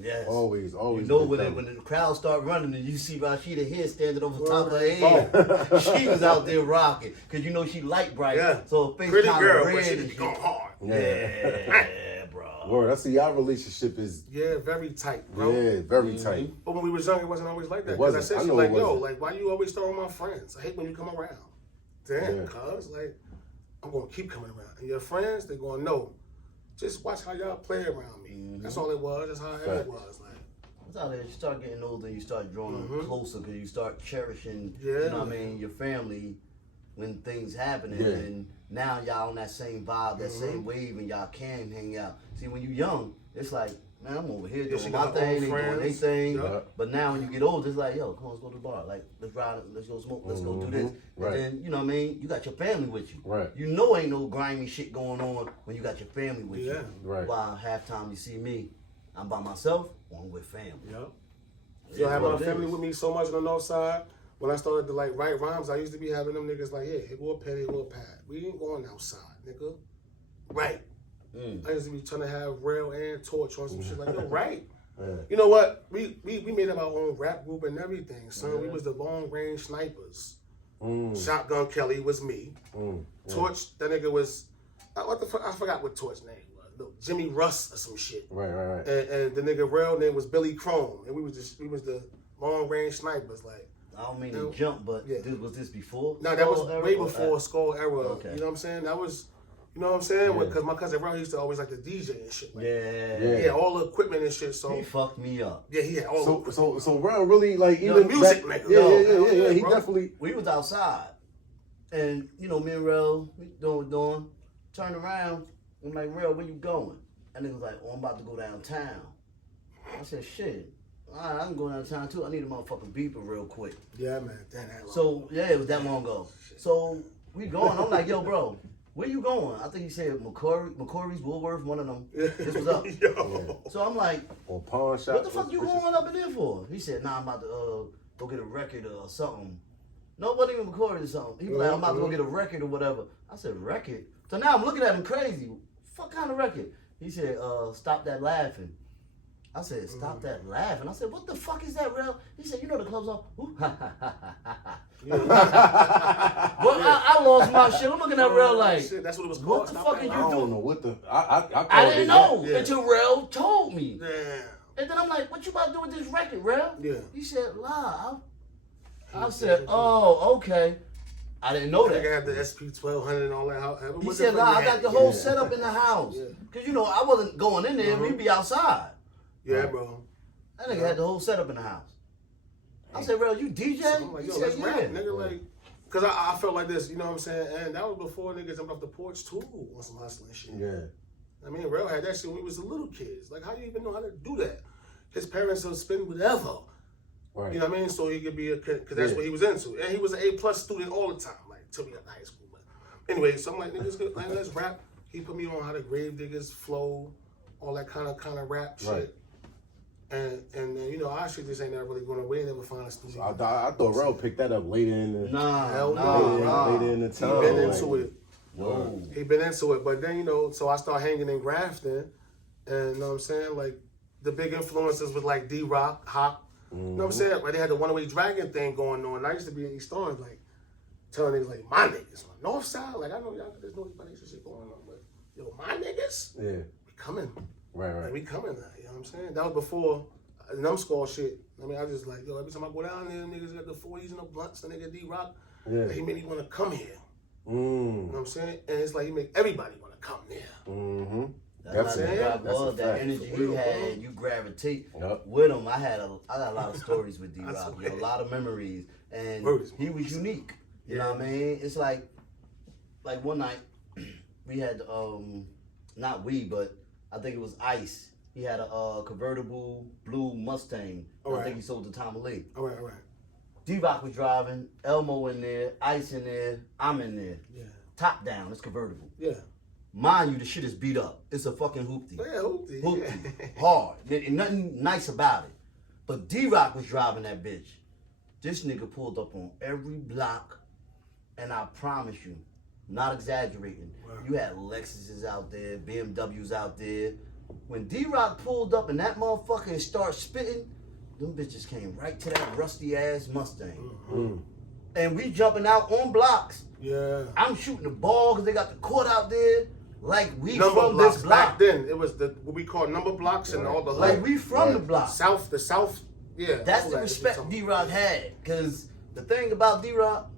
Yes. Always. You know, been when the crowd start running and you see Rashida here standing over top of her head, she was out there rocking. Because you know she light bright. Yeah. So her face Pretty kind girl, of but red she and be going hard. Yeah, bro. Word, I see our relationship is Very tight, bro. very tight. But when we was young, it wasn't always like that. It Because wasn't. I said, I she know like, it yo, wasn't. like, why you always throwing my friends? I hate when you come around. Damn, cuz, like, I'm going to keep coming around. And your friends, they're going to know. Just watch how y'all play around me. That's all it was. That's how it was. Like, It's out there. You start getting older, you start drawing them closer because you start cherishing, Yeah. you know what I mean, your family when things happen. Yeah. And now y'all on that same vibe, that same wave, and y'all can hang out. See, when you young, it's like, man, I'm over here she doing my got her thing, own they doing their friends. thing. Yeah. But now when you get older, it's like, yo, come on, let's go to the bar. Like, let's ride, let's go smoke, let's go do this. Right. And then, you know what I mean, you got your family with you. Right. You know ain't no grimy shit going on when you got your family with you. Right. While halftime you see me, I'm by myself, or I'm with family. So I have what my it family is. with me so much on the north side. When I started to like write rhymes, I used to be having them niggas like, here go a pen, here go a pad. We ain't going outside, nigga. Right. I used to be trying to have Rail and Torch on some shit like, yo, right. You know what? We made up our own rap group and everything, son. We was the long range snipers. Shotgun Kelly was me. Torch, that nigga was what the fuck? I forgot what Torch name was. Look, Jimmy Russ or some shit. Right. And the nigga real name was Billy Chrome, and we was the long range snipers. Like, I don't mean to jump, but was this before? No, that was Skull way era? before Skull era. Okay. You know what I'm saying? That was, you know what I'm saying? Because my cousin Real used to always like the DJ and shit. Like, Yeah. Yeah, all the equipment and shit. So He fucked me up. yeah, he had all. So Ron really like Yo, even music back, nigga. Yeah. He bro. definitely. We was outside, and me and Rel, we doing. Turned around, I'm like, Rel, where you going? And he was like, oh, I'm about to go downtown. I said, shit. All right, I can go downtown too. I need a motherfucking beeper real quick. Yeah, man. Damn, that long. So it was that long ago. So we going. I'm like, yo, bro, where you going? I think he said McCory's, Woolworth, one of them. This was up. Yo. So I'm like, Or pawn shop. what the fuck you going up in there for? He said, nah, I'm about to go get a record or something. No, it wasn't even McCory or something. He was like, I'm about to go get a record or whatever. I said, record? So now I'm looking at him crazy. What kind of record? He said, stop that laughing. I said, stop that laughing. I said, what the fuck is that, Rel? He said, you know the club's on. Ooh, ha, ha, ha, ha, ha. Well, I lost my shit. I'm looking at Rel like, Shit, that's what it was called. what the Stop fuck that are you I don't doing? know what the. I I didn't know Yeah. until Rel told me. Damn. And then I'm like, what you about to do with this record, Rel? Yeah. He said, live. I said, oh, okay. I didn't know I that. had the SP1200 and all that. He said, nah, I got the whole setup in the house. Yeah. Because, you know, I wasn't going in there. We'd be outside. Yeah, bro. That nigga had the whole setup in the house. I said, Rel, you DJ? So I'm like, He yo, said, let's yeah. rap, nigga. Like, because I felt like this, you know what I'm saying? And that was before niggas jumped off the porch, too, on some hustling shit. Yeah. I mean, Rel had that shit when we was the little kids. Like, how do you even know how to do that? His parents will spend whatever. Right. You know what I mean? So he could be because that's what he was into. And he was an A+ student all the time, like, till we got to high school. But anyway, so I'm like, niggas, like, let's rap. He put me on how the Gravediggers flow, all that kind of rap shit. Right. And you know, our shit just ain't never really going away. Never find a studio. I thought Rel picked that up later in the. Hell Later in the He time. been like, into it. Whoa. He been into it. But then, you know, so I started hanging in Grafton. And you know what I'm saying? Like, the big influences was like D-Rock, Hop. You know what I'm saying? Like, they had the One-Way Dragon thing going on. And I used to be in East Orange, like, telling niggas, like, my niggas on North Side. Like, I know y'all, there's no financial shit going on. But, yo, my niggas? Yeah. We coming. Right. Like, we coming now. You know what I'm saying? That was before Numbskulls shit. I mean, I just like, yo, every time I go down there, niggas got the 40s and the blunts, the nigga D-Rock. Yeah. He made me want to come here. You Mm. know what I'm saying? And it's like he make everybody want to come there. Mm-hmm. That's That's what it. That's a was. That fact. energy For he real, had, bro. you gravitate Yep. with him. I got a lot of stories with I D-Rock, swear. a lot of memories, and Word is he was unique. You know what I mean? It's like one night we had not we, but I think it was Ice. He had a convertible blue Mustang. All I right. think he sold to Tom Lee. All right. D-Rock was driving, Elmo in there, Ice in there, I'm in there. Yeah. Top down, it's convertible. Yeah. Mind you, the shit is beat up. It's a fucking hoopty. Yeah, hoopty. Hoopty. Hard. And nothing nice about it. But D-Rock was driving that bitch. This nigga pulled up on every block, and I promise you, not exaggerating, you had Lexuses out there, BMWs out there. When D-Rock pulled up and that motherfucker started spitting, them bitches came right to that rusty ass Mustang. Mm. And we jumping out on blocks. Yeah. I'm shooting the ball because they got the court out there. Like we Number from blocks this back block. then. It was what we call number blocks and all the Like hood. we from the block. The South. Yeah. That's all the that respect shit. D-Rock had. Because the thing about D-Rock,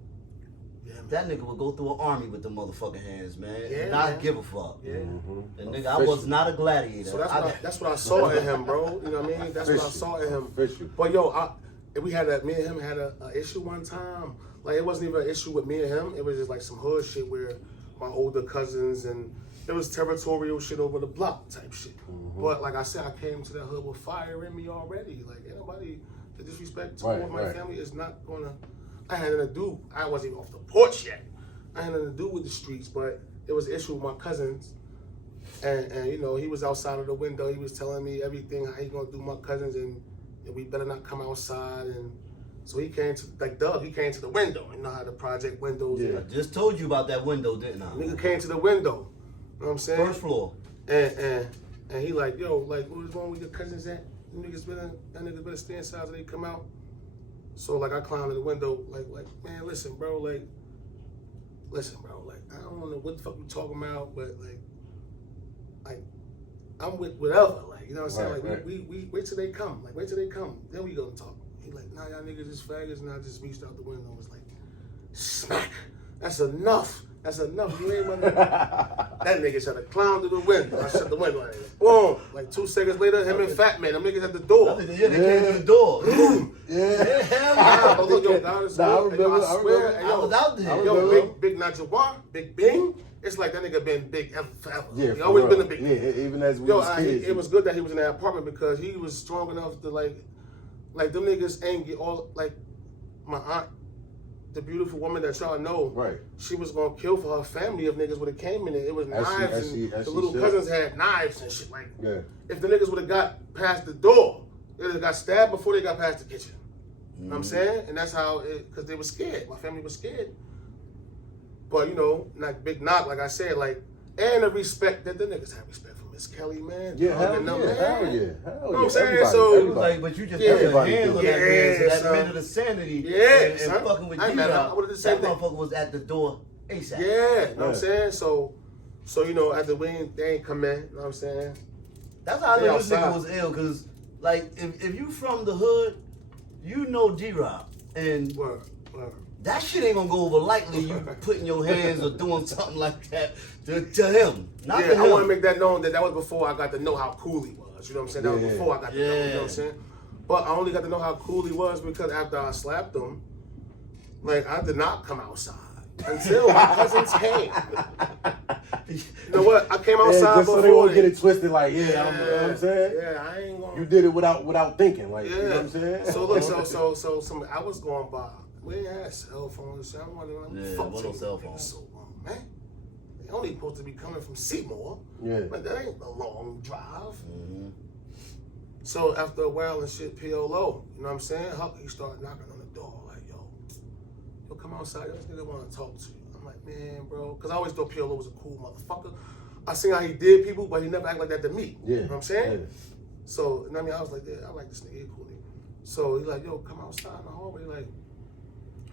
Yeah, man. that nigga would go through an army with them motherfucking hands, man. Yeah, and not man. give a fuck. Yeah. And nigga, I was not a gladiator. So that's what I saw in him, bro. You know what I mean? That's what I Official. saw in him. Official. But yo, me and him had a issue one time. Like it wasn't even an issue with me and him. It was just like some hood shit where my older cousins and it was territorial shit over the block type shit. But like I said, I came to that hood with fire in me already. Like anybody that disrespect toward my family is not gonna. I had nothing to do. I wasn't even off the porch yet. I had nothing to do with the streets, but it was an issue with my cousins. And you know, he was outside of the window. He was telling me everything, how he gonna do my cousins, and we better not come outside. And so he came to, like Doug, he came to the window. You know how the project windows. Yeah. I just told you about that window, didn't I? Nigga came to the window. You know what I'm saying? First floor. And he like, yo, like, what's wrong with your cousins at? That niggas better stay inside till they come out. So like I climbed in the window, like, man, listen, bro, like listen, bro, like, I don't know what the fuck you talking about, but like, I'm with whatever, like, you know what I'm saying? Right, Like, right. we wait till they come, like, wait till they come, then we gonna talk. He like, nah, y'all niggas is faggots, and I just reached out the window and was like, smack, that's enough. That's enough. You ain't running. That nigga shot a clown through the window. I shut the window. Like, boom. Like 2 seconds later, him and Fat Man, them niggas at the door. They came to the door. Boom. Yeah. Hell Nah, no. but look, yo, God is Nah, I good. And yo, remember, I swear, I and I yo, was out there. yo, big Najawar, Big Bing. It's like that nigga been big forever. Yeah, He for always real. been a big. Yeah, even as we Yo, was kids. it was good that he was in that apartment because he was strong enough to like them niggas ain't get all like my aunt, the beautiful woman that y'all know. Right. She was gonna kill for her family if niggas would have came in there. It was As she- knives as and she- as the she little should. cousins had knives and shit. Like Yeah. if the niggas would have got past the door, they would have got stabbed before they got past the kitchen. You know what I'm saying? And that's how it, because they were scared. My family was scared. But you know, like Big Knock, like I said, like, and the respect that the niggas have respect for Miss Kelly, man. Yeah, hell Hugging them, yeah, man. hell yeah, hell You yeah. know what I'm saying? Everybody, So- It was like, but you just Yeah, put your everybody hands do. on that man, so that son. minute of sanity. Yeah, and son. fucking with I you. mean, I would've did the same That thing. motherfucker was at the door ASAP. Yeah, you know what I'm Yeah. saying? So you know, after they ain't come in, you know what I'm saying? That's how I They know this nigga outside. was ill, cause like if you from the hood, you know D-Rob, and Word. that shit ain't gonna go over lightly. You putting your hands or doing something like that to him, not to Yeah, him. I want to make that known that was before I got to know how cool he was. You know what I'm saying? That was Yeah. before I got to know. You know what Yeah. I'm saying? But I only got to know how cool he was because after I slapped him, like I did not come outside until my cousins came. You know what? I came Yeah, outside just so before they won't they- get it twisted. Like, yeah, you know what I'm saying. Yeah, I ain't gonna. You did it without thinking. Like, Yeah. you know what I'm saying. So look, so some I was going by. We ain't had cell phones. So I'm wondering, Yeah, fuck what no taking cell niggas phone? so long, man. They only supposed to be coming from Seymour. Yeah. But that ain't a long drive. Mhm. So after a while and shit, PLO, you know what I'm saying? Huck, he started knocking on the door, like, yo, come outside, this nigga wanna talk to you. I'm like, man, bro, because I always thought PLO was a cool motherfucker. I seen how he did people, but he never act like that to me. Yeah. You know what I'm saying? Yeah. So, you know what I mean? I was like, yeah, I like this nigga, he a cool nigga. So he like, yo, come outside in the hallway, like,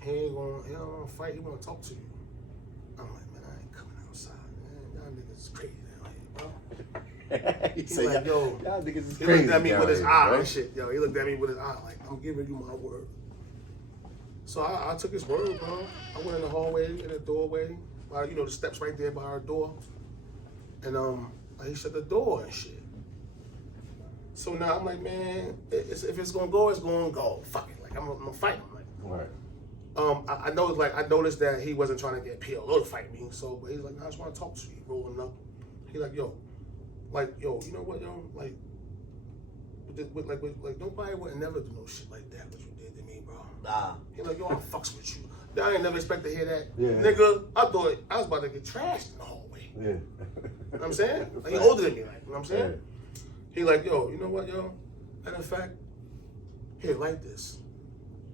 he don't wanna fight, he wanna talk to you. I'm like, man, I ain't coming outside, man. Y'all niggas is crazy down here, bro. He He said, like, yo, y'all niggas is He crazy. looked at me down with his here, eye right? and shit, yo. He looked at me with his eye, like, I'm giving you my word. So I took his word, bro. I went in the hallway, in the doorway, by, you know, the steps right there by our door. And he shut the door and shit. So now I'm like, man, if it's gonna go, it's gonna go. Fuck it. Like, I'm gonna fight him. Like, Right. I noticed that he wasn't trying to get PLO to fight me. So, but he's like, I just want to talk to you. Rolling up. He like, yo, you know what, yo, like nobody would never do no shit like that. What you did to me, bro. Nah. He like, yo, I fucks with you. I ain't never expect to hear that, Yeah. nigga. I thought I was about to get trashed in the hallway. Yeah. You know what I'm saying? Like, he older than me, like, you know what I'm saying? Yeah. He like, yo, you know what, yo? Matter of fact, here, like this.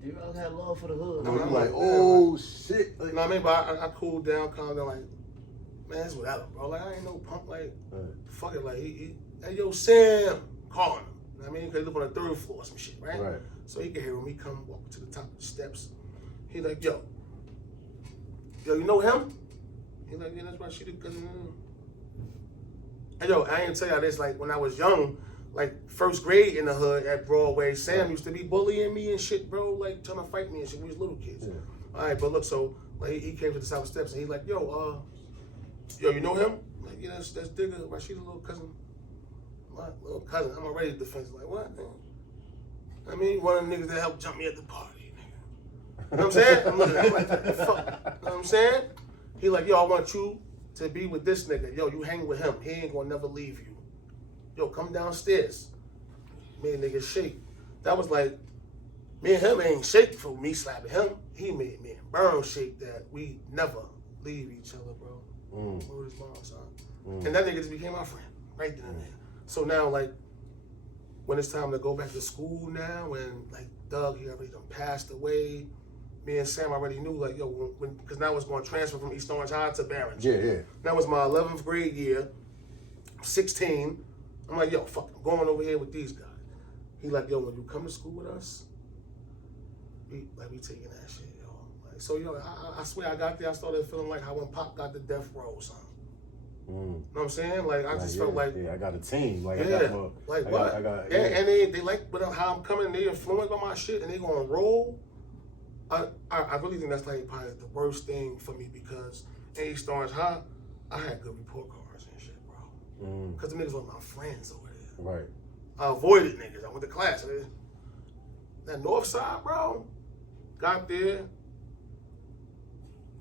D-Rob had love for the hood. No, I'm I'm like, like, oh shit. You know what I mean? But I cooled down, calmed down, like, man, it's whatever, bro. Like, I ain't no punk, like, fuck it, like, hey, yo, Sam, calling him. You know what I mean? Because he live on the 3rd floor or some shit, right? Right. So he can hear him. He come walking to the top of the steps. He like, yo, you know him? He like, yeah, that's why she did. And yo, I ain't tell y'all this, like, when I was young, like, 1st grade in the hood at Broadway, Sam used to be bullying me and shit, bro, like, trying to fight me and shit. We was little kids. Yeah. All right, but look, so, like, he came to the top of the steps and he like, yo, you know him? Like, yeah, that's Digger, Rasheed's little cousin. What? Little cousin? I'm already defensive. Like, what, man? I mean, one of the niggas that helped jump me at the party, nigga. You know what I'm saying? I'm looking at him like, what the fuck? You know what I'm saying? He like, yo, I want you to be with this nigga. Yo, you hang with him. He ain't gonna never leave you. Yo, come downstairs. Me and nigga shake. That was like, me and him ain't shake for me slapping him. He made me and Burn shake that we never leave each other, bro. With his mom, son. And that nigga just became my friend right then and there. So now, like, when it's time to go back to school now, and like Doug, he already done passed away. Me and Sam already knew, like, yo, because now it's going to transfer from East Orange High to Barron. Yeah. That was my 11th grade year, 16. I'm like, yo, fuck, I'm going over here with these guys. He like, yo, when you come to school with us, we taking that shit, yo. Like, So, I swear I got there, I started feeling like how when Pop got the Death Row son. You know what I'm saying? Like, I just felt like... Yeah, I got a team. Like, yeah, I got more, like what? And they like how I'm coming, they influenced by my shit, and they gonna roll. I really think that's like probably the worst thing for me because in East Orange High, I had good report cards and shit, bro. Because the niggas were my friends over there. Right. I avoided niggas. I went to class. That North Side, bro, got there.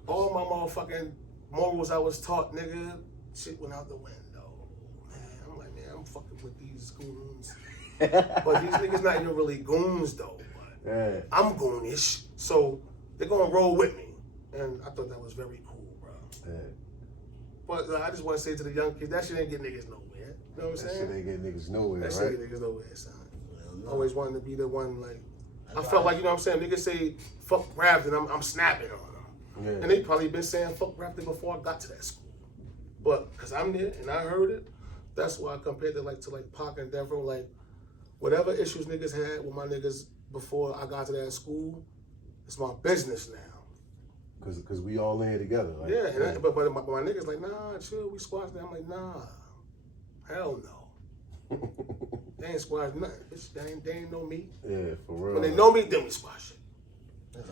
All my motherfucking morals I was taught, nigga, shit went out the window. Man, I'm like, man, I'm fucking with these goons. But these niggas not even really goons, though. But Yeah. I'm goonish. So they're going to roll with me. And I thought that was very cool, bro. Yeah. But I just want to say to the young kids, that shit ain't get niggas nowhere. You know what I'm saying? That shit ain't getting niggas nowhere, That right? shit ain't get niggas nowhere, son. No. Always wanted to be the one, like, I felt like, you know what I'm saying? Niggas say, fuck rap, and I'm snapping on them. Yeah. And they probably been saying fuck rap before I got to that school. But, because I'm there and I heard it, that's why I compared it to Pac and Death Row. Like, whatever issues niggas had with my niggas before I got to that school, it's my business now. Cause we all in here together. Like, Yeah, and but my niggas like, nah, chill, we squash that. I'm like, nah, hell no. They ain't squash nothing. Bitch, they ain't know me. Yeah, for real. When they know me, then we squash it.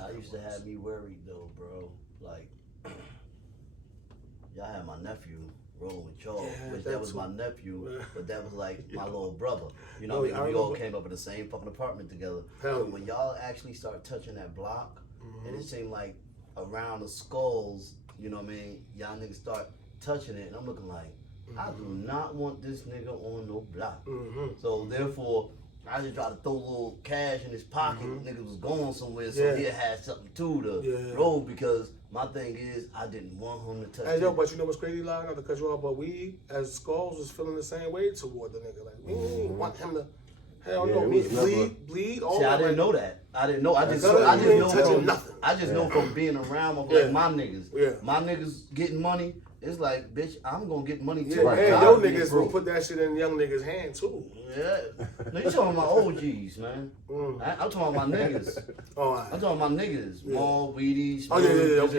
I used to have me worried though, bro. Like, y'all had my nephew rolling with y'all, which that was my nephew, but that was like my little brother. You know, what I mean? We all came up in the same fucking apartment together. So when y'all actually start touching that block, and it seemed like around the skulls, you know what I mean? Y'all niggas start touching it, and I'm looking like, I do not want this nigga on no block. So therefore, I just try to throw a little cash in his pocket. Niggas was going somewhere, so he had something to roll because my thing is, I didn't want him to touch it. Yo, but you know what's crazy, Lyle? Not to cut you off, but we, as Skulls, was feeling the same way toward the nigga. Like, we didn't want him to, hell no, bleed, all See, that. I didn't know that. I didn't know. I just know from being around with like my niggas. Yeah. My niggas getting money. It's like, bitch, I'm gonna get money too. Yeah, and your niggas will put that shit in young niggas' hand too. Yeah. No, you talking about OGs, man. I'm talking about my niggas. I'm talking about my niggas. Maul, Weedy, Smooth,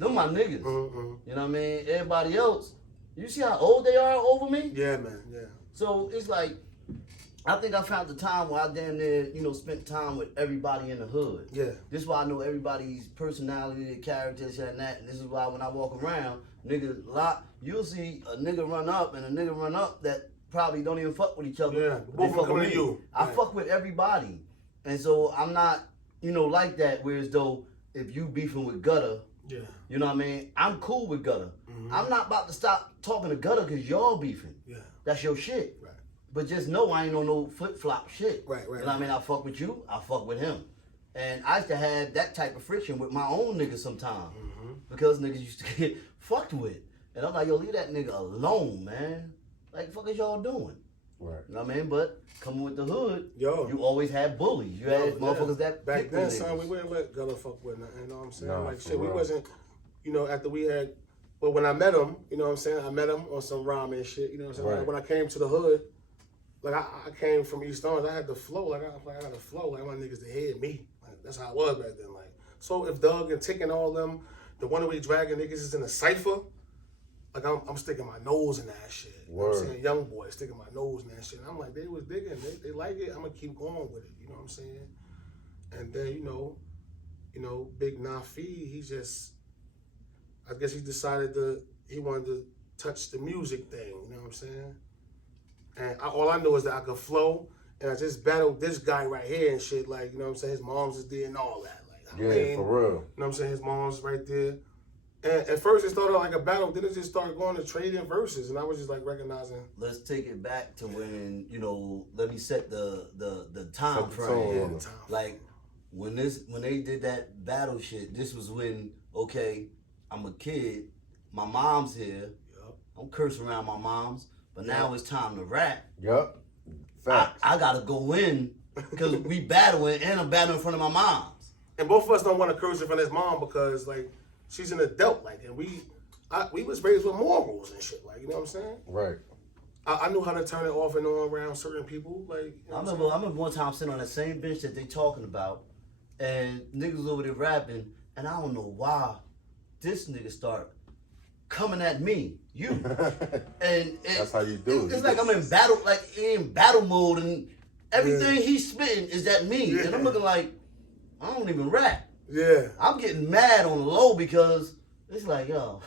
Them my niggas. You know what I mean? Everybody else, you see how old they are over me? Yeah, man, yeah. So it's like, I think I found the time where I damn near, spent time with everybody in the hood. Yeah. This is why I know everybody's personality, their characters, and that. And this is why when I walk around, niggas, you'll see a nigga run up and a nigga run up that probably don't even fuck with each other. Yeah, They fuck with to you. I fuck with everybody. And so I'm not, like that, whereas though if you beefing with Gutter, you know what I mean? I'm cool with Gutter. I'm not about to stop talking to Gutter because y'all beefing. Yeah. That's your shit. Right. But just know I ain't on no flip-flop shit. Right. You know what I mean? I fuck with you, I fuck with him. And I used to have that type of friction with my own niggas sometimes. Because niggas used to get fucked with. And I'm like, yo, leave that nigga alone, man. Like, the fuck is y'all doing? Right. You know what I mean? But coming with the hood, yo, you always had bullies. You had motherfuckers that back then, niggas. son, we wouldn't let Gutter fuck with nothing, you know what I'm saying? Nah, like, shit, we real. wasn't, after we had, but when I met him, you know what I'm saying? I met him on some ramen shit, you know what I'm saying? Right. Like, when I came to the hood, like, I came from East Orange, I had the flow, like, I got the flow, like, I want niggas to hear me. Like, that's how I was back then, like. So if Doug and Tick and all them, the one-way dragging niggas is in a cypher, like, I'm sticking my nose in that shit. You know what I'm saying? Young boys sticking my nose in that shit. And I'm like, they was digging, they like it, I'm gonna keep going with it, you know what I'm saying? And then, Big Nafi, he just, I guess he decided he wanted to touch the music thing, you know what I'm saying? And all I know is that I could flow, and I just battled this guy right here and shit, like, you know what I'm saying? His mom's is there and all that. Like, Yeah, for real. You know what I'm saying? His mom's right there. And at first it started out like a battle, then it just started going to trading verses, and I was just like recognizing. Let's take it back to when, let me set the time frame. Like, when they did that battle shit, this was when, okay, I'm a kid, my mom's here, I'm cursing around my mom's, but now it's time to rap. Yup. Facts. I gotta go in, because we battling, and I'm battling in front of my mom's. And both of us don't want to curse in front of his mom because, like, she's an adult, like, and we was raised with morals and shit, like, you know what I'm saying? Right. I knew how to turn it off and on around certain people, like. You know I remember one time sitting on that same bench that they talking about, and niggas over there rapping, And I don't know why this nigga start coming at me. And that's how you do it. It's like I'm in battle mode, and everything he's spitting is at me. And I'm looking like, I don't even rap. Yeah. I'm getting mad on the low because it's like, yo,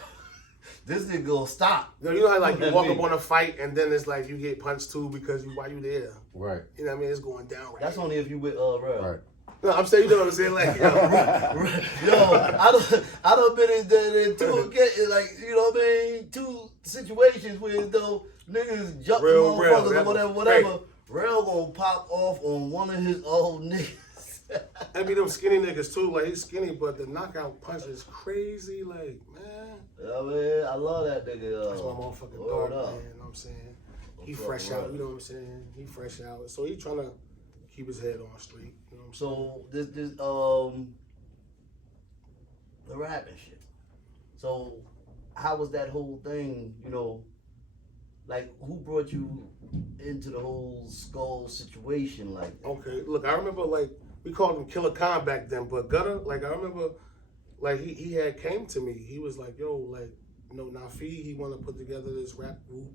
this nigga gonna stop. You know how like you walk up on a fight and then it's like you get punched too because while you there. Right. You know what I mean? It's going down right. That's only if you with Real. Right. No, I'm saying, you know what I'm saying? Like, yo, I done been in two, like, you know what I mean? Two situations where though niggas jump motherfuckers or whatever. Real gonna pop off on one of his old niggas. I mean, them skinny niggas too. Like, he's skinny, but the knockout punch is crazy. Like, man. Yeah, man, I love that nigga. That's my motherfucking dog, man. You know what I'm saying? He fresh out, you know what I'm saying? He fresh out. So he trying to keep his head on straight. You know what I'm saying? So this the rapping shit. So how was that whole thing, you know, like who brought you into the whole skull situation like that? Okay, look, I remember like we called him Killer Khan back then, but Gutter, like I remember like he had came to me. He was like, yo, like, you know, Nafi, he wanna put together this rap group.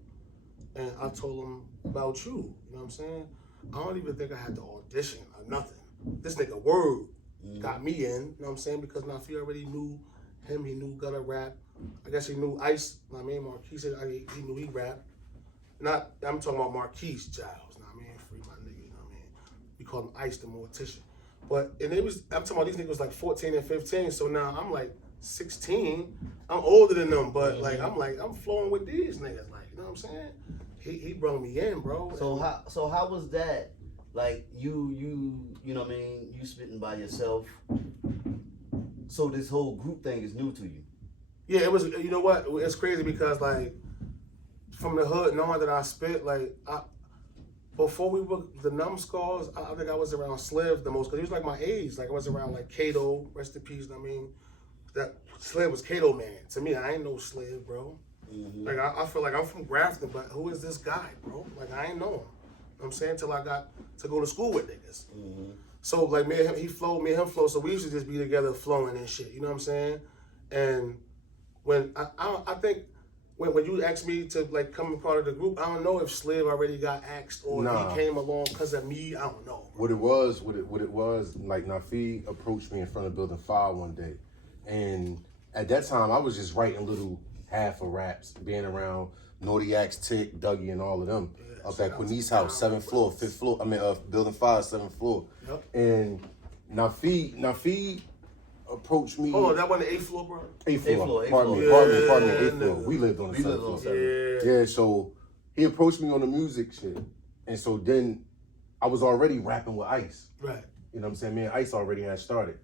And I told him about you. You know what I'm saying? I don't even think I had to audition or nothing. This nigga Word got me in, you know what I'm saying? Because Nafi already knew him, he knew Gutter rap. I guess he knew Ice, you know what I mean? Marquise, he knew he rap. I'm talking about Marquise Giles, you know what I mean? Free my nigga, you know what I mean? We call him Ice the Mortician. I'm talking about these niggas like 14 and 15, so now I'm like 16. I'm older than them, but like I'm flowing with these niggas, like, you know what I'm saying? He brought me in, bro. So how was that? Like you know what I mean? You spitting by yourself. So this whole group thing is new to you. Yeah, it was. You know what? It's crazy because like from the hood, knowing that I spit, like before we were the Numbskulls, I think I was around Sliv the most because he was like my age. Like I was around like Kato, rest in peace. You know what I mean, that Sliv was Kato man. To me, I ain't no Sliv, bro. Mm-hmm. Like I feel like I'm from Grafton, but who is this guy, bro? Like I ain't know him. You know what I'm saying? Till I got to go to school with niggas. Mm-hmm. So like me and him, he flowed, me and him flow. So we used to just be together flowing and shit. You know what I'm saying? And when I think when you asked me to like come a part of the group, I don't know if Sliv already got asked or he came along because of me. I don't know. What it was, like Nafi approached me in front of Building 5 one day, and at that time I was just writing little half of raps, being around Naughty Axe, Tick, Dougie, and all of them up at Quini's house, 7th floor, 5th floor. I mean, Building 5, 7th floor. Yep. And Nafi approached me. Oh, that wasn't the 8th floor, bro? 8th floor. Pardon me, 8th floor. We lived on the 7th floor. Yeah, so he approached me on the music shit. And so then I was already rapping with Ice. Right. You know what I'm saying? Me and Ice already had started.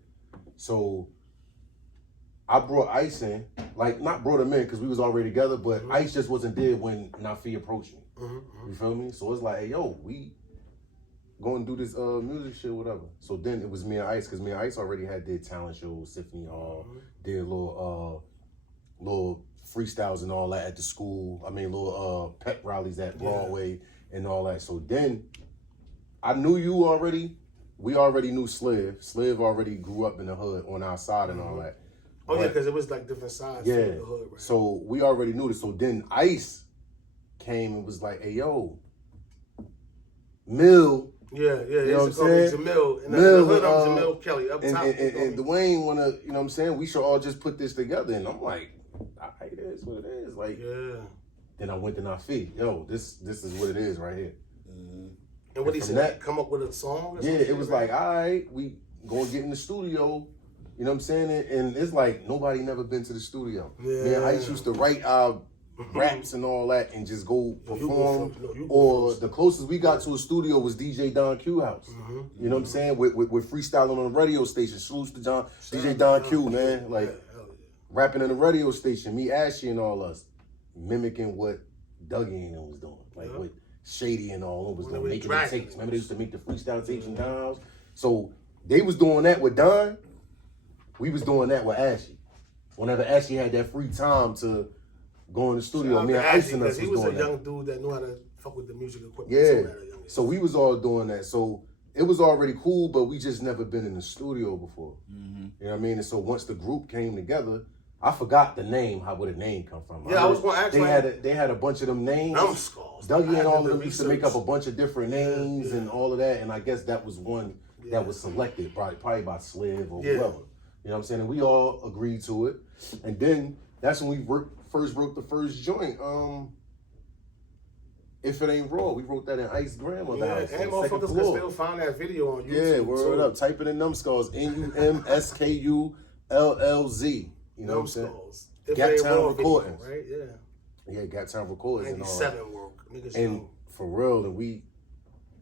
So I brought Ice in, like not brought him in because we was already together, but Ice just wasn't there when Nafi approached me. You feel me? So it's like, hey, yo, we going to do this music shit, whatever. So then it was me and Ice, because me and Ice already had did talent shows, Symphony Hall, did little freestyles and all that at the school. I mean, little pep rallies at Broadway and all that. So then I knew you already. We already knew Sliv. Sliv already grew up in the hood on our side and all that. Oh, yeah, because it was like different sides of the hood, right? So we already knew this. So then Ice came and was like, hey, yo, Mill. Yeah, you know what I'm saying? Jamil. In the hood, I'm Jamil Kelly, up top. And Dwayne wanna, you know what I'm saying? We should all just put this together. And I'm like, it is what it is. Like, then I went to Nafi. Yo, this is what it is right here. Mm-hmm. And what he said, that, come up with a song? Or it was like, all right, we gonna get in the studio. You know what I'm saying? And it's like nobody never been to the studio. Yeah. Man, Ice used to write our raps and all that and just go perform. Or the closest we got to a studio was DJ Don Q house. You know what I'm saying? With freestyling on the radio station. Salutes to DJ Don Q, man. Like rapping in the radio station. Me, Ashy, and all us. Mimicking what Dougie and them was doing. Like what Shady and all them was doing. Making the tapes. Remember they used to make the freestyle tapes in Don house? So they was doing that with Don. We was doing that with Ashy. Whenever Ashy had that free time to go in the studio, me and Ice and us was doing that. He was a young dude that knew how to fuck with the music equipment. Yeah. So we was all doing that. So it was already cool, but we just never been in the studio before. Mm-hmm. You know what I mean? And so once the group came together, I forgot the name, where the name come from. Yeah, I was going to ask they had a bunch of them names. Numbskulls. Dougie and all of them used to make up a bunch of different names and all of that, and I guess that was one that was selected probably by Sliv or whoever. You know what I'm saying? And we all agreed to it. And then that's when we first wrote the first joint. If It Ain't Raw, we wrote that in Ice Grandmother house. And motherfuckers can still find that video on YouTube. Yeah, word up. Type it in Numbskulls. Numskullz. You know what I'm saying? Gaptown Recordings. Right? Yeah. Yeah, Gaptown Recordings and all. 97 work. Niggas and know. for real, and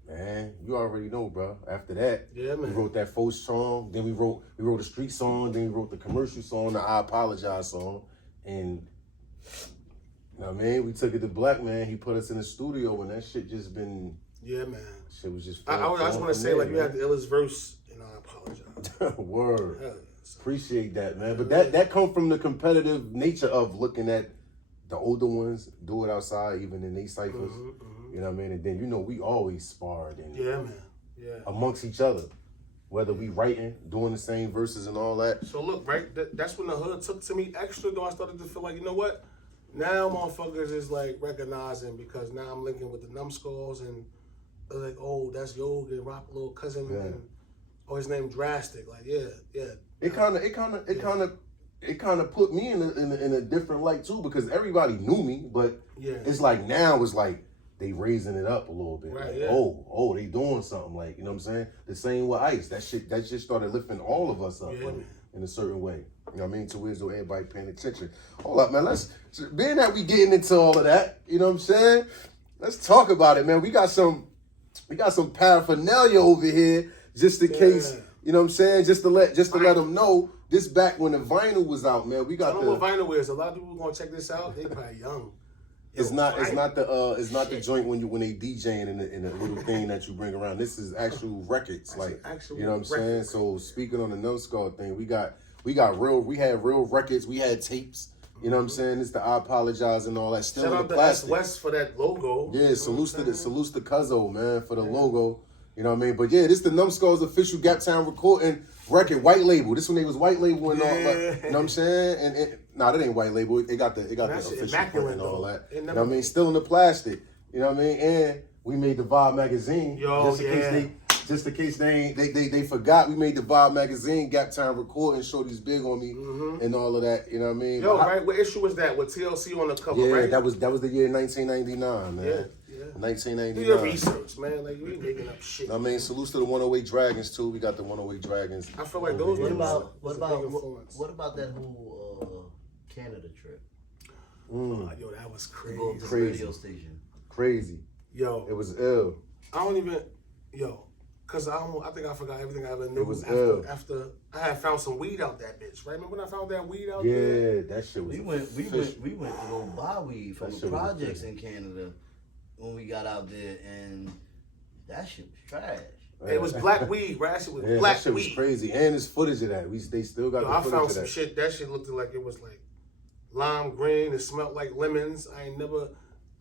man, you already know, bro. After that, we wrote that first song. Then we wrote a street song. Then we wrote the commercial song, the I Apologize song. And, you know what I mean? We took it to Black Man. He put us in the studio, and that shit just been... Yeah, man. Shit was just... I just want to say, like, you had the illest verse, and I apologize. Word. Yeah, Appreciate that, man. But that come from the competitive nature of looking at the older ones do it outside, even in these ciphers. You know what I mean? And then, you know, we always sparred and amongst each other, whether we writing, doing the same verses and all that. So look, right, that's when the hood took to me extra, though. I started to feel like, you know what? Now motherfuckers is like recognizing, because now I'm linking with the Numbskulls, and they're like, oh, that's Yog and Rock little cousin, and his name Drastic. Like, It kind of put me in a different light too, because everybody knew me, but it's like now it's like they raising it up a little bit. Right, like, oh, they doing something, like, you know what I'm saying? The same with Ice. That just started lifting all of us up in a certain way. You know what I mean? To where though everybody paying attention. Hold up, man. Being that we getting into all of that, you know what I'm saying? Let's talk about it, man. We got some paraphernalia over here, just in case. You know what I'm saying? Just to let them know. This back when the vinyl was out, man. We got what vinyl is. A lot of people gonna check this out. They probably young. It's not the joint when they DJing in a little thing that you bring around. This is actual records, like you know what I'm saying. So speaking on the Numbskull thing, we had real records. We had tapes. You know what I'm saying? It's the I Apologize and all that. Still Shout in out the to plastic. S-West for that logo. Yeah, salute to Cuzzo, man, for the logo. You know what I mean? But yeah, this the Numbskulls official Gaptown recording record, white label. This one they was white label and all that. You know what I'm saying? And that ain't white label. They got the official print and all that. You know what I mean? Still in the plastic. You know what I mean? And we made the Vibe magazine. Just in case they forgot, we made the Vibe magazine, Gaptown recording, Shorty's big on me and all of that. You know what I mean? Right? What issue was that? With TLC on the cover, right? Yeah, that was the year 1999, man. Yeah. 1999. Do your research, man. Like, we ain't making up shit. I mean, salutes to the 108 Dragons too. We got the 108 Dragons. I feel like those. What about that whole Canada trip? Yo, that was crazy. Go to the radio station. Crazy. Yo, it was ill. Cause I think I forgot everything I ever knew. It was ill. After I had found some weed out that bitch, right? Remember when I found that weed out there? Yeah, that shit was. We went to go buy weed from the projects in Canada when we got out there, and that shit was trash. It was black weed, right? That shit was black that shit weed. Was crazy, and there's footage of that. They still got. I found some shit. That shit looked like it was like lime green. It smelled like lemons.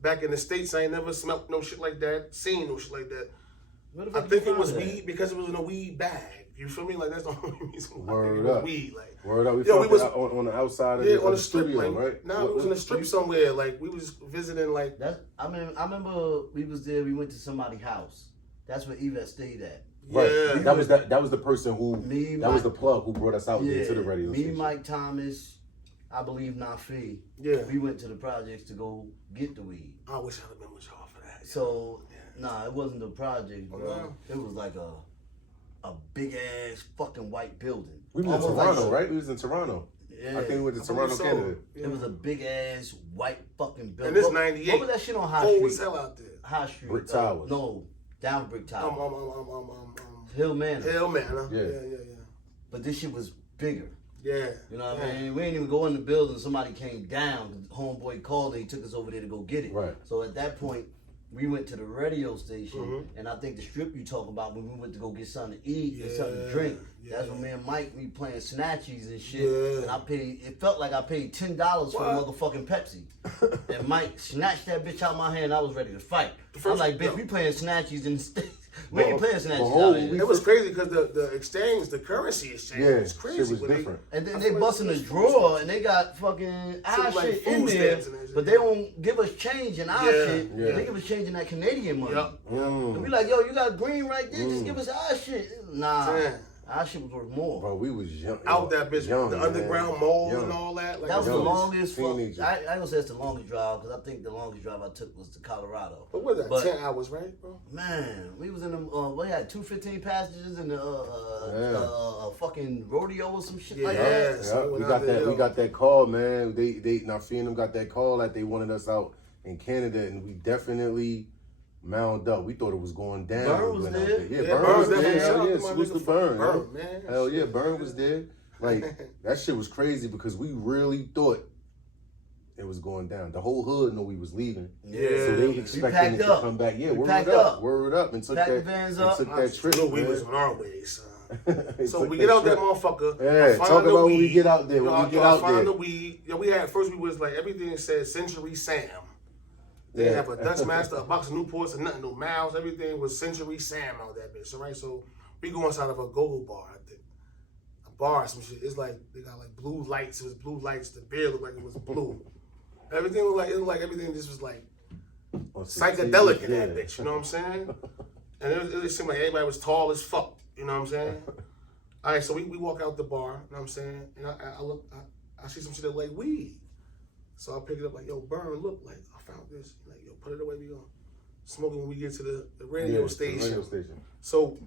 Back in the States, I ain't never smelled no shit like that. Seen no shit like that. I think it was weed because it was in a weed bag. You feel me? Like, that's the only reason why I think it was weed. Like, word up. We was on the outside of on the strip, studio, like, right? Nah, it was in a strip somewhere. Like, we was visiting, like. I remember we was there. We went to somebody's house. That's where Yvette stayed at. Right. Yeah. That was the person who. Was the plug who brought us out there to the radio station. Mike Thomas, I believe Nafi. Yeah. We went to the projects to go get the weed. I wish I'd have been with y'all for that. So. Nah, it wasn't the project, bro. It was like a big ass fucking white building. We was in Toronto, right? We was in Toronto. Yeah. I think we went to Toronto, Canada. Yeah. It was a big ass white fucking building. And this 98. What was that shit on High Street? Street? Was hell out there. High Street. Brick Towers. No, down Brick Towers. Hill Manor. Yeah. But this shit was bigger. Yeah. You know what I mean? We didn't even go in the building. Somebody came down. Homeboy called and he took us over there to go get it. Right. So at that point, we went to the radio station, and I think the strip you talk about when we went to go get something to eat and something to drink. That's when me and Mike we playing snatchies and shit. And I paid. It felt like I paid $10 for a motherfucking Pepsi. And Mike snatched that bitch out of my hand. I was ready to fight. I'm like, bitch, we playing snatchies in the States. We ain't playing snatches whole out here. week- It was crazy because the exchange, the currency exchange was crazy. shit was when different. And then I they feel like busting the it was drawer and they got fucking our like shit in food there, stamps and that shit. but they don't give us change in our shit. Yeah. They give us change in that Canadian money. Yup. And we like, yo, you got green right there, just give us our shit. Nah, Damn. our shit was worth more. Bro, we was young. Out that bitch, young, the man. underground mall Young. and all that. Like, That was the Young. longest. Teenager. I ain't gonna say it's the longest drive because I think the longest drive I took was to Colorado. What was that? But 10 hours, right, bro? man, we was in them. We had 215 passengers in the fucking rodeo or some shit like Yeah. that. Yeah, So we when got I that. did, We yo. got that call, man. They now Fee and them got that call that they wanted us out in Canada, and we definitely mound up. We thought it was going down. Burn We was went out there. Yeah, Yeah, Burn Burn was definitely there. shout Hell out yeah, to my salute to nigga Burn. Burn, yo. man. Hell yeah, Shit, Burn man. was there. Like that shit was crazy because we really thought it was going down. The whole hood knew we was leaving. Yeah. So they We expecting packed it to up. come back. Yeah, We word packed up. up. Word up. And took Packed the that, vans and up. took I that trip, knew we man. was on our way, son. They So took we get out that trip. motherfucker. Yeah, I find talk the about when we weed. get out there, when Yo, we get I out find there. the weed. Yo, we had first we was like everything said Century Sam. They Yeah. have a Dutch Master, a box of Newports, and nothing, no Miles. Everything was Century Sam out that bitch. All right, so we go inside of a go-go bar. I think a bar, or some shit. It's like they got like blue lights. It was blue lights. The beer looked like it was blue. Everything looked like everything just was like psychedelic in that bitch. You know what I'm saying? And it seemed like everybody was tall as fuck. You know what I'm saying? All right, so we walk out the bar. You know what I'm saying? And I look, I see some shit that like weed. So I pick it up like, yo, Burn, look, like I found this. Like, yo, put it away. We gonna smoke it when we get to the radio station. Radio station. So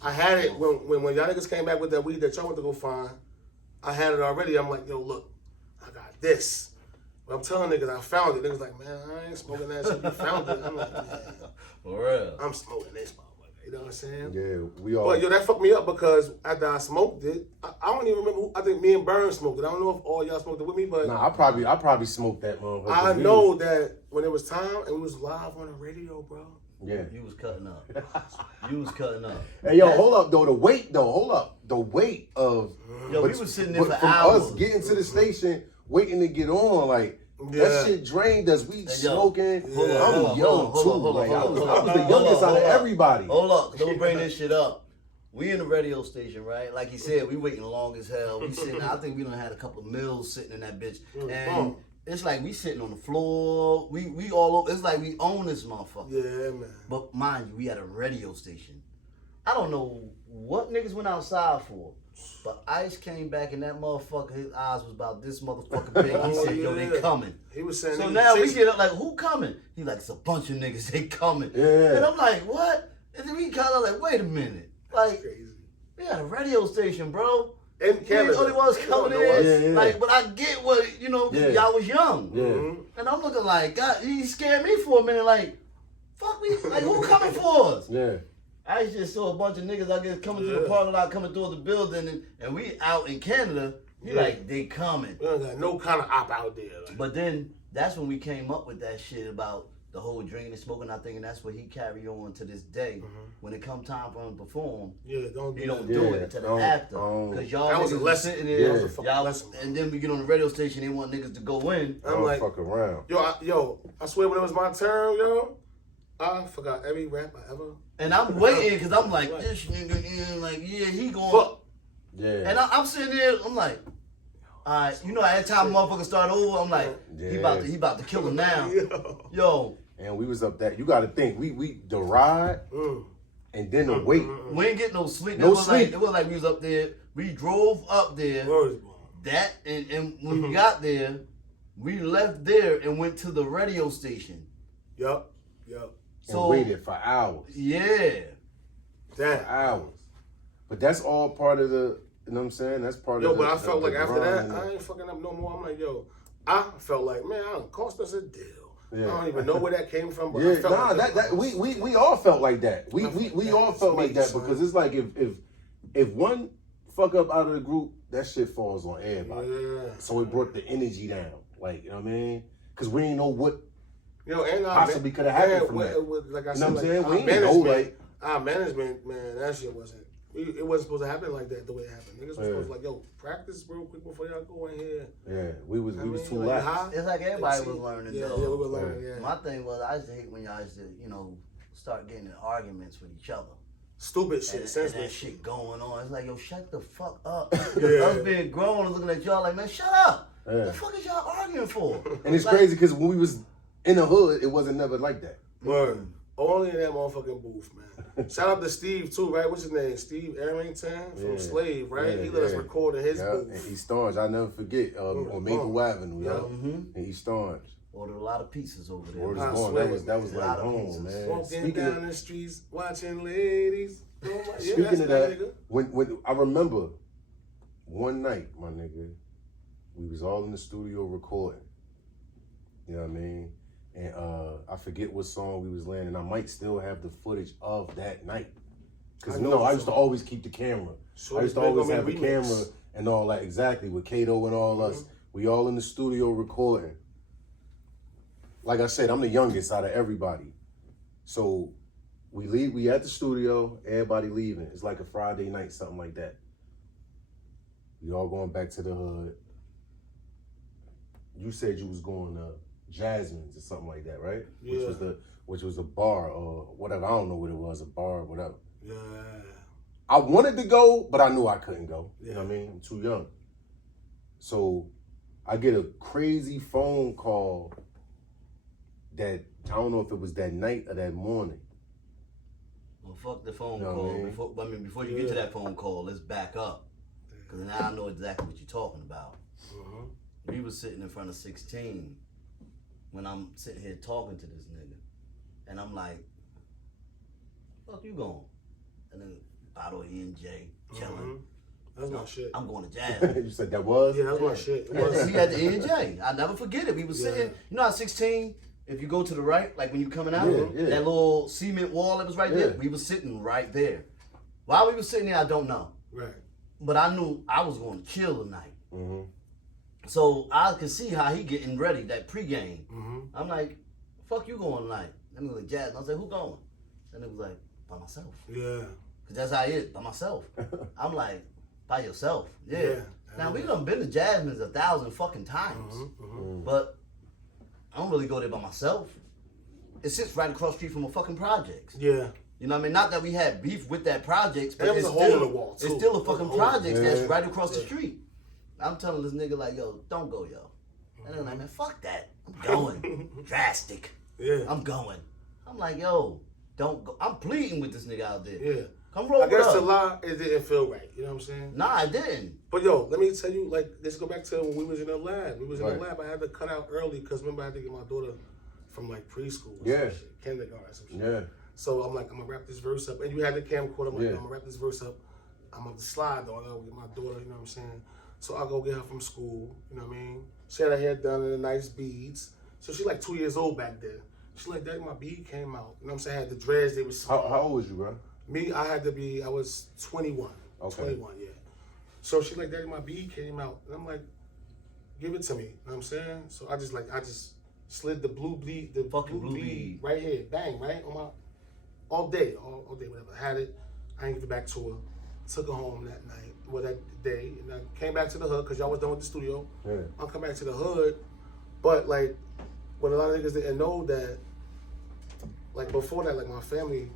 I had it when y'all niggas came back with that weed that y'all went to go find. I had it already. I'm like, yo, look, I got this. But I'm telling niggas I found it. Niggas like, man, I ain't smoking that shit. You found it. I'm like, man, For real. I'm smoking this motherfucker. You know what I'm saying? Yeah, we all. But yo, that fucked me up because after I smoked it, I don't even remember. I think me and Burn smoked it. I don't know if all y'all smoked it with me, but Nah, I probably smoked that motherfucker. I We know was- that when it was time and we was live on the radio, bro. Yeah. You was cutting up. You was cutting up. Hey, yo, hold up, though. The weight of. Yo, we was sitting there for from hours. us getting to the station, waiting to get on, like. Yeah. That shit drained us. We yo, smoking. hold on, hold I'm on, young hold on, too. hold on, Like hold on, hold I on, was the hold youngest on, out of hold on. everybody. Hold up, don't bring this shit up. We in the radio station, right? Like he said, we waiting long as hell. We sitting. I think we done had a couple of meals sitting in that bitch, and it's like we sitting on the floor. We all over. It's like we own this motherfucker. Yeah, man. But mind you, we at a radio station. I don't know what niggas went outside for, but Ice came back and that motherfucker, his eyes was about this motherfucker big. He said, yo, they coming. He was saying. So he now was we chasing- get up like, who coming? He like, it's a bunch of niggas, they coming. Yeah. And I'm like, what? And then we kind of like, wait a minute. Like, Crazy. we at a radio station, bro. In We ain't Canada. the only ones coming in. Yeah, yeah. Like, but I get what, you know, 'cause Yeah. y'all was young. Yeah. And I'm looking like, God, he scared me for a minute, like, fuck me, like, who coming for us? Yeah. I just saw a bunch of niggas, I guess, coming through the parking lot, coming through the building, and we out in Canada. We like, they coming. We don't got no kind of op out there. Like. But then, that's when we came up with that shit about the whole drinking and smoking. I think, and that's what he carry on to this day. When it come time for him to perform, Yeah, don't do he don't that. do Yeah, it until the don't- after. don't. Because y'all That was a niggas was lesson. sitting Yeah. there, That was a fucking y'all, lesson. and then we get on the radio station, they want niggas to go in. I'm like, fuck around. yo, I swear when it was my turn, yo, I forgot every rap I ever. And I'm waiting, because I'm like, this nigga in, like, yeah, he going. Fuck. Yeah. And I'm sitting there, I'm like, all right, you know, every time motherfucker start over, I'm like, he about to kill him now. Yo, And we was up that. You got to think. We the ride and then the wait. we ain't get no sleep. No it was sleep. Like, it was like we was up there. We drove up there. Words, bro. That and when we got there, we left there and went to the radio station. Yup. And waited for hours. Yeah. Damn. Hours. But that's all part of the. You know what I'm saying? That's part Yo, of the. but I felt like after that, grind. I ain't fucking up no more. I'm like, yo, I felt like, man, I don't cost us a deal. Yeah. I don't even know where that came from, but I Yeah, felt nah, like that we all felt like that. We all felt like that because it's like if one fuck up out of the group, that shit falls on everybody. Yeah. So it brought the energy down. Like, you know what I mean? Because we ain't know what Yo, and possibly could have happened from that. Like I You know said, what I'm saying? our We ain't know, management, like- our management, man, that shit wasn't. It wasn't supposed to happen like that. The way it happened, niggas was supposed to like, yo, practice real quick before y'all go in here. Yeah, we was too like, lax. high. It's like everybody was learning. Yeah, though. we were learning. Yeah. My thing was, I used to hate when y'all used to, you know, start getting in arguments with each other. Stupid shit, And that senseless shit going on. It's like, yo, shut the fuck up. Us being grown and looking at y'all like, man, shut up. What the fuck is y'all arguing for? And it's like, crazy because when we was in the hood, it wasn't never like that. Word. Only in that motherfucking booth, man. Shout out to Steve too, right? What's his name? Steve Arrington from Slave, right? He let us record in his booth. And East Orange, I'll never forget. On Maple Avenue, in East Orange. Ordered a lot of pieces over there. Word man. is born. That was like home, man. Walking down the streets, watching ladies. Speaking of that, when I remember one night, my nigga, we was all in the studio recording. You know what I mean? And I forget what song we was laying, and I might still have the footage of that night. Because I used to always keep the camera. I used to always have the camera and all that, exactly, with Kato and all us. We all in the studio recording. Like I said, I'm the youngest out of everybody. So we at the studio, everybody leaving. It's like a Friday night, something like that. We all going back to the hood. You said you was going to Jasmine's or something like that, right? Yeah. Which was a bar or whatever. I don't know what it was, a bar or whatever. Yeah. I wanted to go, but I knew I couldn't go. You know what I mean? I'm too young. So I get a crazy phone call that, I don't know if it was that night or that morning. Well, fuck the phone call. Before you get to that phone call, let's back up. Because now I know exactly what you're talking about. We was sitting in front of 16 when I'm sitting here talking to this nigga. And I'm like, fuck you going? And then bottle of E&J, chilling. That's my shit. I'm going to jazz. You said that was? Yeah, that's my shit. He had the E&J. I never forget it. We was sitting, you know how 16, if you go to the right, like when you coming out, that little cement wall that was right there, we was sitting right there. Why we was sitting there, I don't know. Right. But I knew I was going to chill tonight. So I could see how he getting ready, that pregame. I'm like, fuck you going tonight? And he was like, Jazz. And I was like, who going? And it was like, by myself. Yeah. Because that's how it is, by myself. I'm like, by yourself? Yeah. Now, we done been to Jasmine's 1,000 fucking times. But I don't really go there by myself. It sits right across the street from a fucking projects. Yeah. You know what I mean? Not that we had beef with that projects, but it's it's a hole in the wall, too. It's still a fucking projects that's right across the Yeah. street. I'm telling this nigga like, yo, don't go, yo. And they're like, man, fuck that. I'm going. Drastic. Yeah. I'm going. I'm like, yo, don't go. I'm pleading with this nigga out there. Yeah. Come roll I guess up. the lie, it didn't feel right. You know what I'm saying? Nah, I didn't. But yo, let me tell you, like, let's go back to when we was in the lab. We was in the lab. I had to cut out early because remember I had to get my daughter from like preschool or some shit, kindergarten or some shit. Yeah. So I'm like, I'm gonna wrap this verse up. And you had the camcorder. I'm like, I'm gonna wrap this verse up. I'm gonna slide though. I gotta get my daughter, you know what I'm saying? So I'll go get her from school, you know what I mean? She had her hair done in the nice beads. So she like 2 years old back then. She like, Daddy, my bead came out. You know what I'm saying? I had the dreads, they was How old was you, bro? Me, I was 21. Okay. 21, yeah. So she like, Daddy, my bead came out. And I'm like, give it to me. You know what I'm saying? So I just slid the blue bead, the Fucking blue bead bead. right here. Bang, right? On my, all day, whatever. I had it. I didn't give it back to her. Took her home that night, that day. And I came back to the hood because y'all was done with the studio. Yeah. I'll come back to the hood. But like, what a lot of niggas didn't know that, like before that, like my family,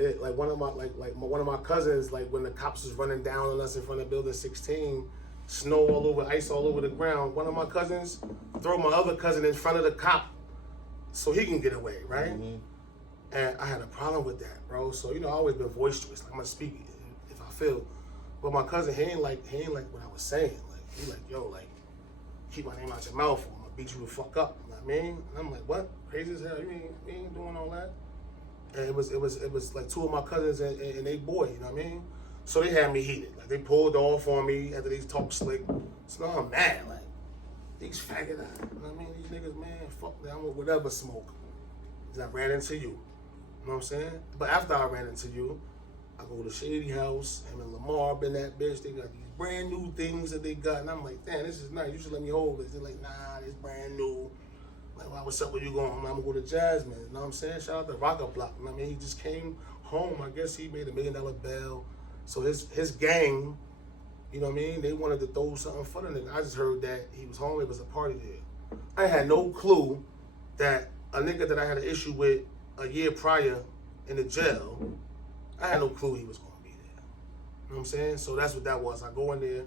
like one of my cousins, like when the cops was running down on us in front of building 16, snow all over, ice all over the ground, one of my cousins throw my other cousin in front of the cop so he can get away, right? And I had a problem with that, bro. So, you know, I always been boisterous. Like, I'm gonna speak if I feel. But my cousin, he ain't like what I was saying. Like, he like, yo, like, keep my name out your mouth or I'm gonna beat you the fuck up. You know what I mean? And I'm like, what? Crazy as hell. You ain't doing all that. And it was like two of my cousins and they boy, you know what I mean? So they had me heated. Like they pulled off on me after they talked slick. So now I'm mad, like, these faggot eyes. You know what I mean? These niggas, man, fuck them with whatever smoke. Cause I ran into you. You know what I'm saying? But after I ran into you, I go to Shady House, and then Lamar up in that bitch, they got these brand new things that they got. And I'm like, damn, this is nice. You should let me hold this. They're like, nah, this brand new. Like, well, what's up with you going? I'm gonna go to Jasmine. You know what I'm saying? Shout out to Rocker Block. You know what I mean? He just came home. I guess he made $1 million bail. So his gang, you know what I mean? They wanted to throw something for the nigga. I just heard that he was home. It was a party there. I had no clue that a nigga that I had an issue with a year prior in the jail, I had no clue he was going to be there. You know what I'm saying? So that's what that was. I go in there.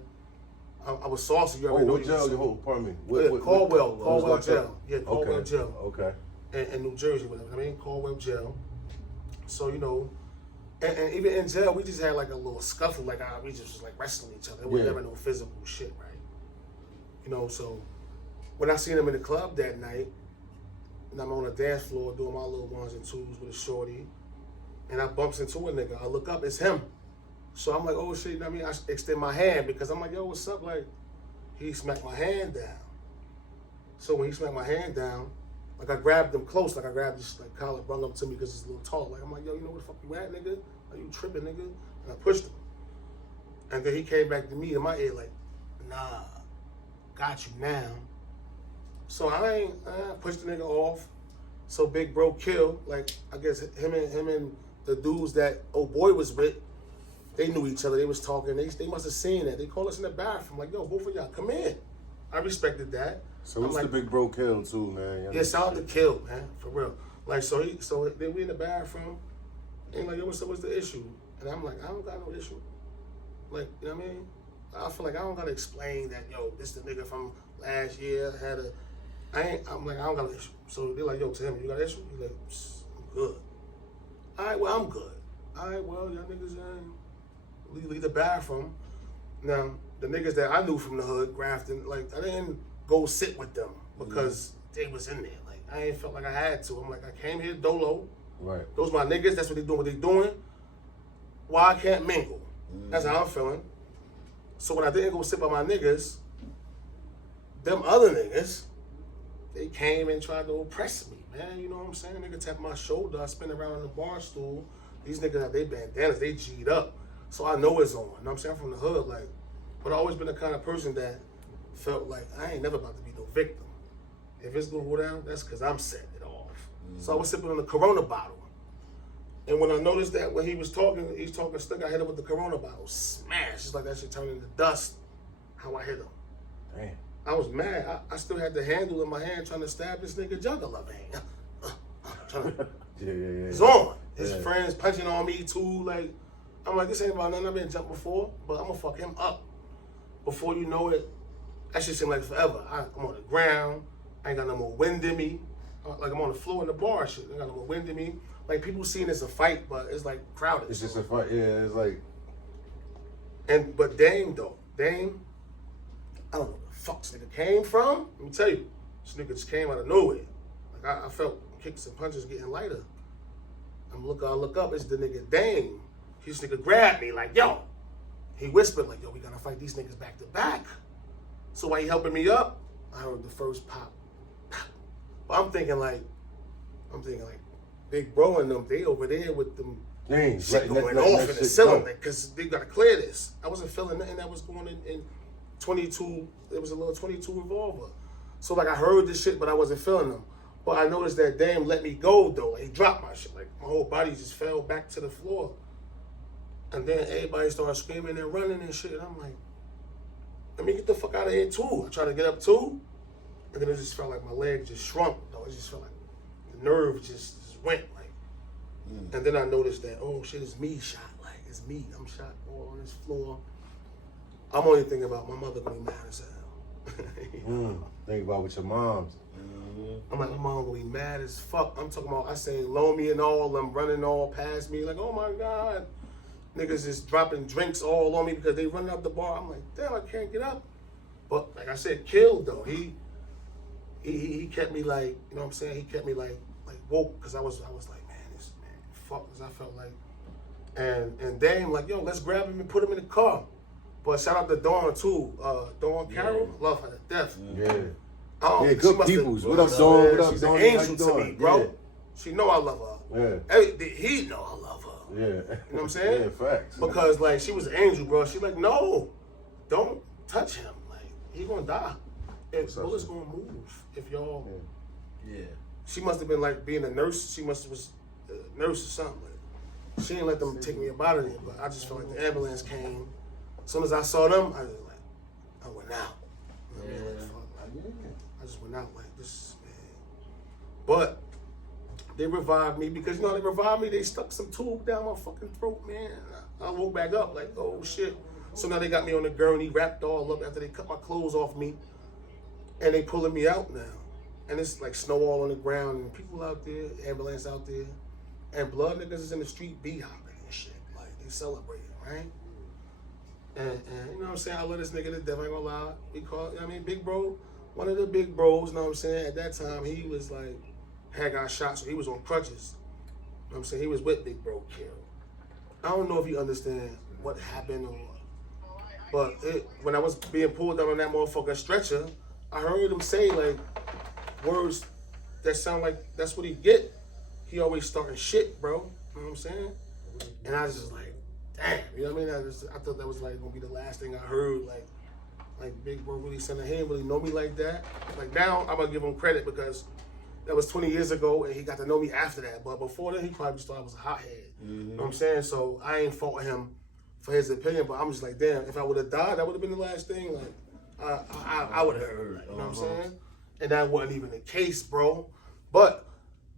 I was saucy. You already know. What jail? Pardon me. Caldwell jail. Yeah, Caldwell jail. Okay. In New Jersey, whatever. I mean, Caldwell jail. So, you know, and even in jail, we just had like a little scuffle. Like, we just was like wrestling each other. It was never no physical shit, right? You know, so when I seen him in the club that night, and I'm on the dance floor doing my little ones and twos with a shorty, and I bumps into a nigga. I look up, it's him. So I'm like, oh shit, you know what I mean? I extend my hand because I'm like, yo, what's up? Like, he smacked my hand down. So when he smacked my hand down, like I grabbed him close, like I grabbed this like collar, brung him to me because he's a little tall. Like I'm like, yo, you know where the fuck you at, nigga? Are you tripping, nigga? And I pushed him. And then he came back to me in my ear like, nah, got you now. So I pushed the nigga off. So Big Bro Kill, like I guess him and the dudes that old boy was with, they knew each other. They was talking. They must have seen that. They called us in the bathroom like, yo, both of y'all come in. I respected that. So it's like, the Big Bro Kill too, man. Yeah, shout out to Kill, man, for real. Like so then we in the bathroom, and like, yo, what's the issue? And I'm like, I don't got no issue. Like, you know what I mean? I feel like I don't gotta explain that, yo, this the nigga from last year I'm like, I don't got an issue. So they're like, yo, to him, you got an issue? He's like, I'm good. All right, well, I'm good. All right, well, y'all niggas leave the bathroom. Now, the niggas that I knew from the hood, Grafton, like, I didn't go sit with them because they was in there. Like, I ain't felt like I had to. I'm like, I came here dolo. Right. Those my niggas. That's what they doing. Why I can't mingle? That's how I'm feeling. So when I didn't go sit by my niggas, them other niggas, they came and tried to oppress me, man. You know what I'm saying? Nigga tapped my shoulder. I spin around on the bar stool. These niggas have they bandanas. They G'd up. So I know it's on. You know what I'm saying? I'm from the hood, like, but I always been the kind of person that felt like I ain't never about to be no victim. If it's gonna go down, that's because I'm setting it off. So I was sipping on the Corona bottle. And when I noticed that when he's talking stuck, I hit him with the Corona bottle. Smash. It's like that shit turned into dust. How I hit him. Damn. I was mad. I still had the handle in my hand trying to stab this nigga juggler, man. Yeah. It's on. His friends punching on me too. Like, I'm like, this ain't about nothing. I've been jumped before, but I'm gonna fuck him up. Before you know it, that shit seemed like forever. I'm on the ground. I ain't got no more wind in me. Like I'm on the floor in the bar. Shit, I ain't got no more wind in me. Like people seeing it's a fight, but it's like crowded. It's just a fight. Yeah, it's like. But Dame, I don't know where the fuck this nigga came from. Let me tell you, this nigga just came out of nowhere. Like I felt kicks and punches getting lighter. I look up, it's the nigga Dame. This nigga grabbed me like, yo. He whispered like, yo, we gotta fight these niggas back to back. So while he helping me up, I heard the first pop. But I'm thinking like, Big Bro and them, they over there with them shit going off in the cylinder because they gotta clear this. I wasn't feeling nothing that was going in 22. It was a little 22 revolver. So like I heard this shit, but I wasn't feeling them. But I noticed that Dame let me go though. He dropped my shit. Like my whole body just fell back to the floor. And then everybody started screaming and running and shit. And I'm like, let me get the fuck out of here too. I tried to get up too. And then it just felt like my leg just shrunk though. It just felt like the nerve just went like. And then I noticed that, oh shit, it's me shot. Like it's me. I'm shot all on this floor. I'm only thinking about my mother gonna be mad as hell. Think about with your moms. I'm like, my mom gonna be mad as fuck. I'm talking about, I seen Lomi and all them running all past me. Like, oh my God. Niggas is dropping drinks all on me because they running up the bar. I'm like, damn, I can't get up. But like I said, killed though. He kept me like, you know what I'm saying? He kept me like woke because I was like, man, fuck, because I felt like, and Dame like, yo, let's grab him and put him in the car. But shout out to Dawn too. Dawn Carroll, love her to death. Yeah, good peoples. What up, Dawn? What up, She's Dawn? an angel to me, bro. Yeah. She know I love her. Yeah. He know I love her. Yeah. You know what I'm saying? Yeah, facts. Because like she was an angel, bro. She like, no, don't touch him. Like he gonna die. And bullets gonna move if y'all. Yeah. She must have been like being a nurse. She must have was a nurse or something. Like, she didn't let them take me up out of there. But I just felt like the ambulance came. As soon as I saw them, I was like, I went out. You know what I mean? Like, fuck, like, I just went out like this, man. But they revived me because, you know, they revived me. They stuck some tube down my fucking throat, man. I woke back up like, oh, shit. So now they got me on the gurney, wrapped all up after they cut my clothes off me. And they pulling me out now. And it's like snow all on the ground and people out there, ambulance out there. And blood niggas is in the street b-hopping and shit. Like, they celebrating, right? And you know what I'm saying? I love this nigga to death, I ain't gonna lie. We call, you know what I mean? Big bro, one of the big bros, you know what I'm saying? At that time, he was like, had got shot, so he was on crutches. You know what I'm saying? He was with Big Bro killed. I don't know if you understand what happened or but when I was being pulled down on that motherfucking stretcher, I heard him say like words that sound like that's what he get. He always starting shit, bro. You know what I'm saying? And I was just like, damn, you know what I mean? I thought that was like gonna be the last thing I heard. Like Big Bro really saying he didn't really know me like that. Like now I'm gonna give him credit because that was 20 years ago and he got to know me after that. But before then he probably just thought I was a hothead. Mm-hmm. You know what I'm saying? So I ain't faulting him for his opinion, but I'm just like, damn, if I would have died, that would have been the last thing. Like I would have heard. You know what I'm saying? And that wasn't even the case, bro. But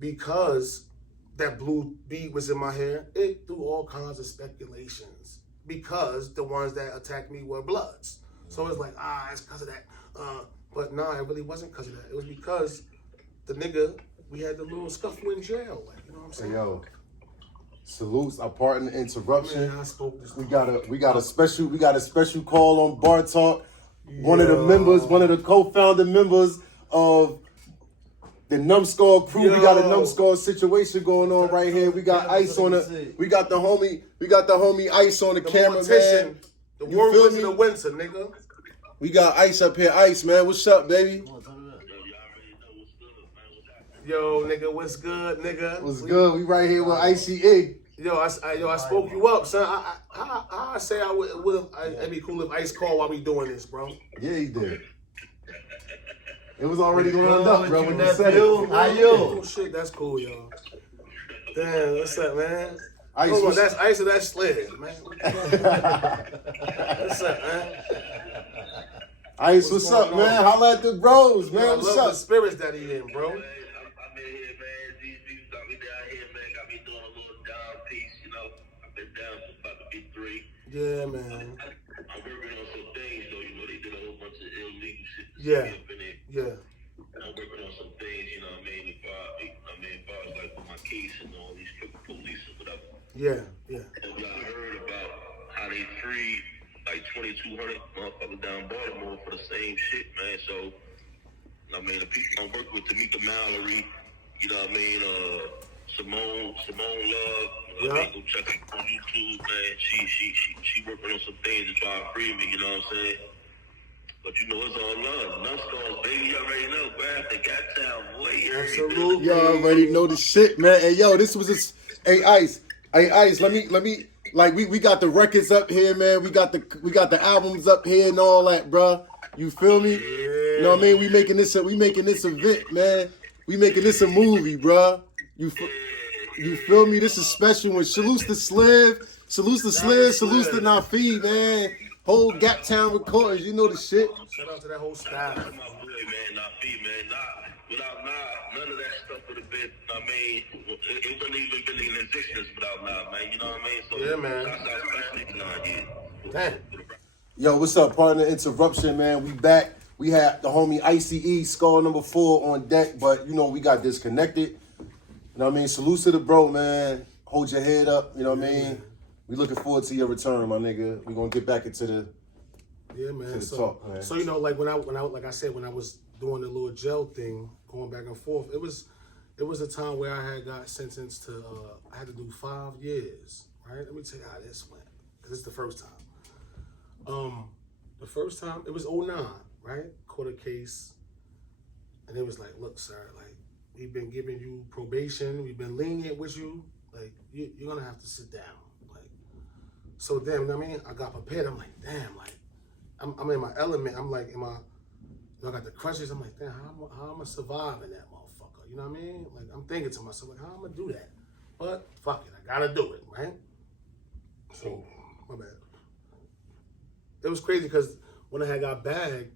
because that blue bead was in my hair, it threw all kinds of speculations. Because the ones that attacked me were Bloods. So it's like, it's because of that. But nah, it really wasn't because of that. It was because the nigga, we had the little scuffle in jail. Like, you know what I'm saying? Hey, yo. Salutes, I pardon the interruption. Man, I spoke this we got a special call on Bartawk. One of the co-founder members of the Numbskull crew. Yo. We got a Numbskull situation going on right here. We got Ice on it. We got the homie Ice on the camera, man. The whirlwinds of the winter, nigga. We got Ice up here. Ice, man, what's up, baby? Yo, nigga, what's good, nigga? What's good? We right here with ICE. Yo, I spoke you up, son. I say I would have. It'd be cool if Ice called while we doing this, bro. Yeah, he did. It was already lined up, bro. When you said it. How you? Oh shit, that's cool, yo. Damn, what's up, man? Ice, hold on, that's Ice or that's Sled, man. What's up, man? Ice, what's up, man? Holla at the bros, man. Yo, what's love up? The spirits that he in, bro. Yeah, man. I'm working on some things, though. You know, they did a whole bunch of illegal shit. Yeah. I'm working on some things, you know what I mean? If I was like with my case and all these police and whatever. Yeah. And I heard about how they freed like 2,200 motherfuckers down Baltimore for the same shit, man. So, I mean, the people I'm working with, Tamika Mallory, you know what I mean? Simone Love. Yeah. Go check her on YouTube, man. She working on some things to try to free me, you know what I'm saying? But you know it's all love. Numbskulls, baby, you already know. Grab the got town, boy. Absolutely. You already know the shit, man. Hey, yo, this was Hey, Ice, let me. Like we got the records up here, man. We got the albums up here and all that, bruh. You feel me? Yeah. You know what I mean? We making this event, man. We making this a movie, bruh. You feel me? This is special one. Salutes to Sliv. Salutes to Nafi, man. Whole Gap Town recordings. You know the shit. Shout out to that whole style. My boy, man, Nafi, man. Without none of that stuff would have been, I mean, it wouldn't even been in existence without man. You know what I mean? So, yeah, man. Damn. Yo, what's up? Pardon the interruption, man. We back. We had the homie ICE, Skull number 4 on deck, but, you know, we got disconnected. You know what I mean? Salutes to the bro, man. Hold your head up. You know what I mean? We looking forward to your return, my nigga. We gonna get back into the talk, man. So you know, like when I like I said, when I was doing the little jail thing, going back and forth, it was a time where I had got sentenced to I had to do 5 years. Right? Let me tell you how this went, because it's the first time. The first time it was 2009, right? Caught a case, and it was like, look, sir, like, we've been giving you probation. We've been lenient with you. Like, you're going to have to sit down. Like, so damn, you know what I mean? I got prepared. I'm like, damn, like, I'm in my element. I'm like, I got the crutches. I'm like, damn, how am I going to survive in that motherfucker? You know what I mean? Like, I'm thinking to myself, like, how am I going to do that? But fuck it, I got to do it, right? So, my bad. It was crazy because when I had got bagged,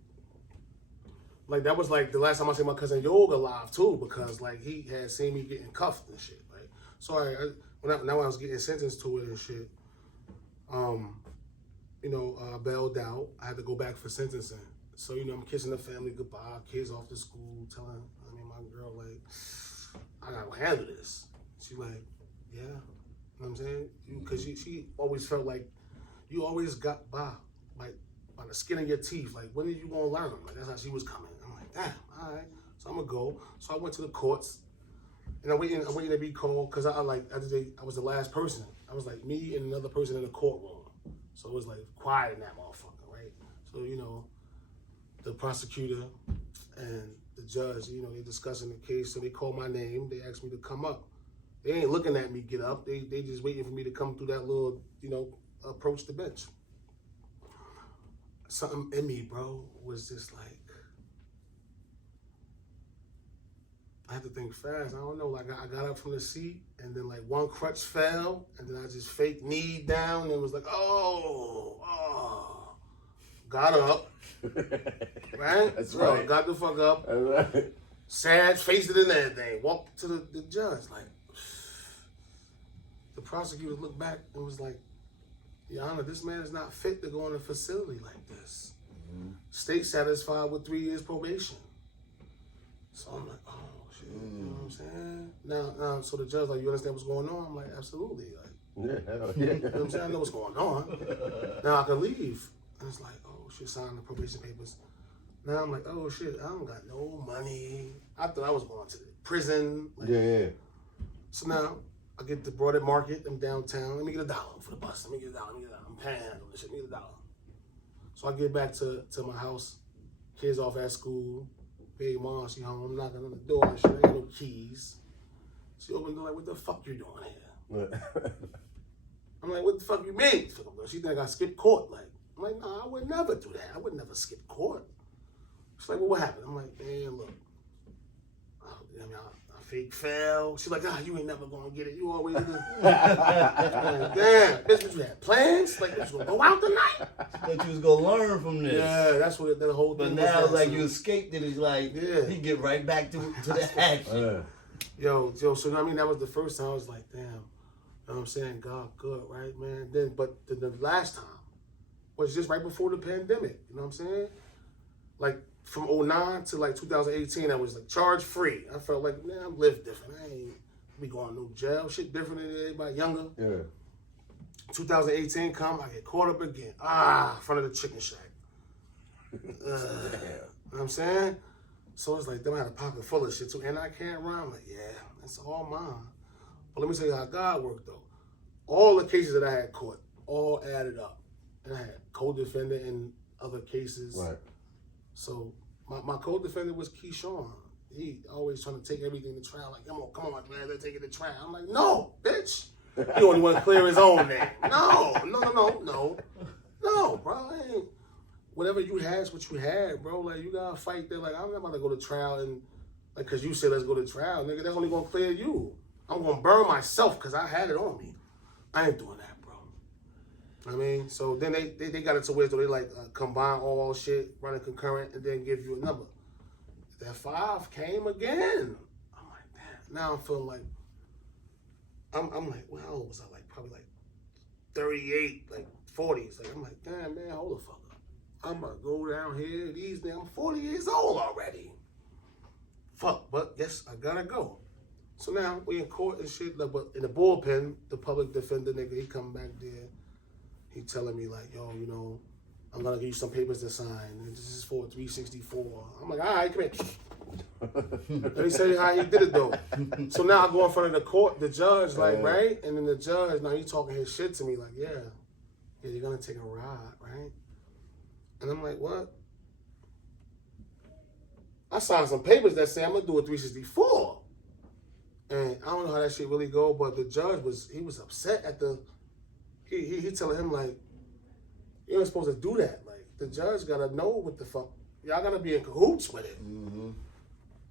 Like that was like the last time I seen my cousin Yoga live too, because like he had seen me getting cuffed and shit. Right. So when I was getting sentenced to it and shit, bailed out. I had to go back for sentencing. So I'm kissing the family goodbye, kids off to school, telling my girl like, I gotta handle this. She like, yeah, you know what I'm saying? Because she always felt like you always got by the skin of your teeth. Like, when are you gonna learn? Like, that's how she was coming. I'm like, damn, all right. So I'm gonna go. So I went to the courts, and I'm waiting to be called because I was the last person. I was like me and another person in the courtroom. So it was like quiet in that motherfucker, right? So the prosecutor and the judge, they discussing the case. So they called my name. They asked me to come up. They ain't looking at me get up. They just waiting for me to come through that little, approach the bench. Something in me, bro, was just like, I had to think fast. I don't know, like I got up from the seat and then like one crutch fell and then I just fake kneed down and was like, oh. Got up, right? That's right. Got the fuck up. That's right. Sad, faced it and everything. Walked to the judge, like, the prosecutor looked back and was like, Your Honor, this man is not fit to go in a facility like this. Mm-hmm. State satisfied with 3 years probation. So I'm like, oh shit, you know what I'm saying? Now, so the judge like, you understand what's going on? I'm like, absolutely. Like, yeah. You know what I'm saying? I know what's going on. Now I can leave. And it's like, oh shit, sign the probation papers. Now I'm like, oh shit, I don't got no money. I thought I was going to the prison. Like, yeah. So now I get to Broadway Market. I'm downtown. Let me get $1 for the bus. Let me get $1. I'm panhandling this shit. Let me get $1. So I get back to my house. Kids off at school. Baby mom, she home. I'm knocking on the door and shit. I ain't no keys. She opened the door like, what the fuck you doing here? I'm like, what the fuck you mean? She think I skipped court. Like, I'm like, nah, I would never do that. I would never skip court. She's like, well, what happened? I'm like, man, look. I fake fell. She's like, you ain't never gonna get it. You always do. Like, damn, bitch, what you had plans? Like, you was gonna go out tonight? But you was gonna learn from this. Yeah, that's what the whole thing was. But now, was. like, you escaped it. It's like, you get right back to the action. Yo, so you know what I mean? That was the first time I was like, damn. You know what I'm saying? God, good, right, man? But the last time was just right before the pandemic. You know what I'm saying? Like, from 2009 to like 2018, I was like charge free. I felt like, man, I'm living different. I ain't be going to no jail. Shit different than everybody younger. Yeah. 2018 come, I get caught up again. In front of the chicken shack. You know what I'm saying? So it's like, them I had a pocket full of shit too. And I can't run. I'm like, yeah, that's all mine. But let me tell you how God worked though. All the cases that I had caught, all added up. And I had co-defendant in other cases. Right. So my co-defendant was Keyshawn. He always trying to take everything to trial. Like, come on, man, let's take it to trial. I'm like, no, bitch. He only want to clear his own name. No, bro. Whatever you had is what you had, bro. Like, you gotta fight that. Like, I'm not about to go to trial and, like, cause you said let's go to trial, nigga. That's only gonna clear you. I'm gonna burn myself cause I had it on me. I ain't doing that. I mean, so then they got it to where they like combine all shit, running concurrent, and then give you a number. That 5 came again. I'm like, damn. Now I'm feeling like, I'm like, well, was I like probably like 38, like 40s? Like, I'm like, damn, man, hold the fuck up. I'm about to go down here. These damn, I'm 40 years old already. Fuck, but yes, I gotta go. So now we in court and shit, but in the bullpen, the public defender nigga, he come back there. He telling me like, yo, I'm gonna give you some papers to sign. And this is for 364. I'm like, all right, come here. Let me tell you how he did it though. So now I go in front of the court, the judge, like, right? And then the judge, now he talking his shit to me, like, yeah, you're gonna take a ride, right? And I'm like, what? I signed some papers that say I'm gonna do a 364. And I don't know how that shit really go, but the judge was upset at the. He telling him like, you ain't supposed to do that. Like, the judge gotta know what the fuck. Y'all gotta be in cahoots with it. Mm-hmm.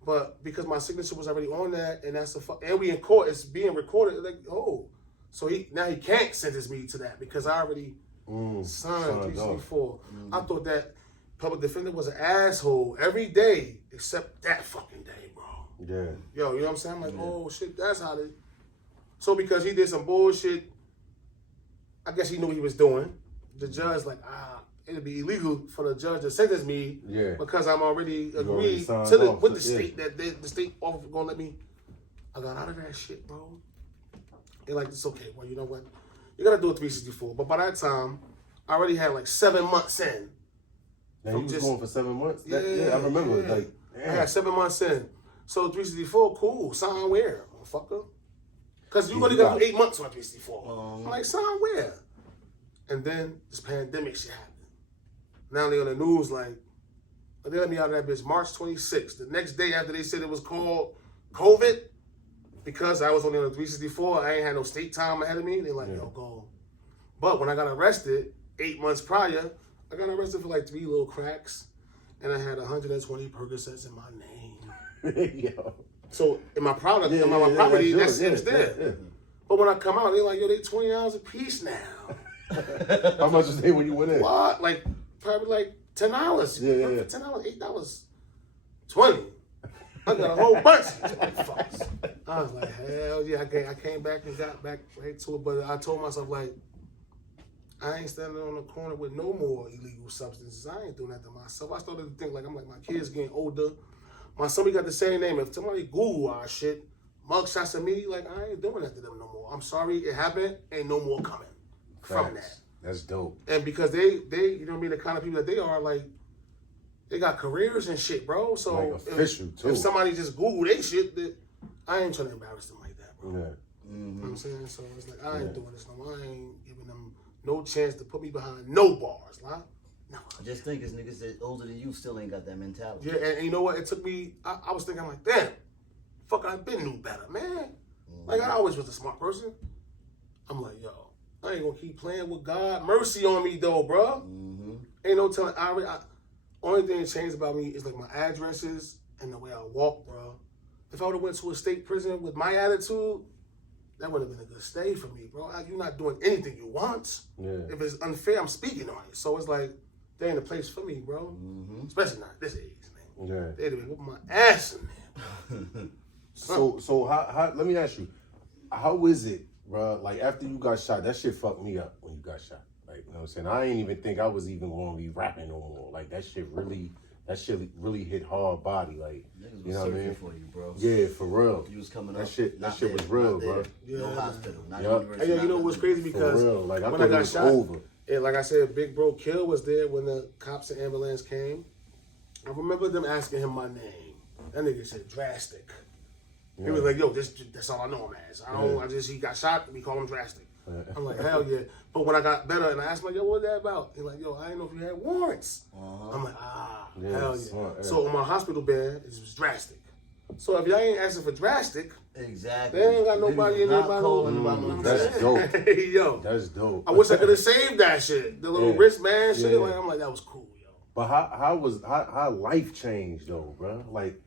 But because my signature was already on that, and that's the fuck, and we in court, it's being recorded. Like, so he can't sentence me to that because I already signed 364. Mm-hmm. I thought that public defender was an asshole every day except that fucking day, bro. Yeah. Yo, you know what I'm saying? I'm like, oh shit, that's how they. So because he did some bullshit, I guess he knew what he was doing. The judge like, it'd be illegal for the judge to sentence me because I'm already agreed with the state that the state officer gonna let me. I got out of that shit, bro. They're like, it's okay, well, you know what? You gotta do a 364. But by that time, I already had like 7 months in. Now you was going for 7 months? Yeah, I remember. Yeah. Like, I had 7 months in. So 364, cool. Sign where, motherfucker? Because you only got 8 months on 364. I'm like, sign where? And then this pandemic shit happened. Now they on the news like, they let me out of that bitch March 26th. The next day after they said it was called COVID, because I was only on the 364, I ain't had no state time ahead of me. They like, yo, go. But when I got arrested 8 months prior, I got arrested for like 3 little cracks, and I had 120 Percocets in my name. Yo. So in my property, that's there. Yeah. But when I come out, they like, yo, they $20 a piece now. How much was they when you went in? What? Like probably like $10. Yeah. $10, $8, $20. I got a whole bunch of motherfuckers. I was like, hell yeah. I came back and got back right to it. But I told myself, like, I ain't standing on the corner with no more illegal substances. I ain't doing that to myself. I started to think, like, I'm like, my kids getting older. My son, we got the same name. If somebody Google our shit, mugshots of me, like, I ain't doing that to them no more. I'm sorry, it happened. Ain't no more coming from that. That's dope. And because they, you know what I mean, the kind of people that they are, like, they got careers and shit, bro. So like official too. If somebody just Google they shit, I ain't trying to embarrass them like that, bro. Yeah. You know what I'm saying? So it's like, I ain't doing this no more. I ain't giving them no chance to put me behind no bars, like. No. I just think it's niggas that older than you still ain't got that mentality. Yeah, and you know what? It took me, I was thinking, like, damn, fuck, I've been knew better, man. Like, I always was a smart person. I'm like, yo, I ain't gonna keep playing with God. Mercy on me, though, bro. Ain't no telling. Only thing that changed about me is, like, my addresses and the way I walk, bro. If I would have went to a state prison with my attitude, that would have been a good stay for me, bro. You're not doing anything you want. Yeah. If it's unfair, I'm speaking on it. So it's like, they ain't a place for me, bro. Especially not at this age, man. Yeah. They'd have been whooping my ass in there. So how? Let me ask you, how is it, bro? Like, after you got shot, that shit fucked me up when you got shot. Like, you know what I'm saying? I ain't even think I was even going to be rapping no more. Like, that shit really hit hard body. Like, you know what I mean? For you, bro. Yeah, for real. You was coming up. That shit was real, bro. Yeah. No hospital, not university. And you know what's crazy? Because for real. Like, when I got shot, over. And like I said, Big Bro Kill was there when the cops and ambulance came. I remember them asking him my name. That nigga said Drastic. Yeah. He was like, yo, that's all I know him as. He got shot, we call him Drastic. Yeah. I'm like, hell yeah. But when I got better and I asked him, like, yo, what was that about? He's like, yo, I didn't know if you had warrants. I'm like, hell yeah. Smart, yeah. So on my hospital bed, it was Drastic. So if y'all ain't asking for Drastic, exactly, they ain't got nobody in there. That's dope. Yo, that's dope. I wish I could have saved that shit. The little wristband shit. Yeah. Like, I'm like, that was cool, yo. But how life changed though, bro? Like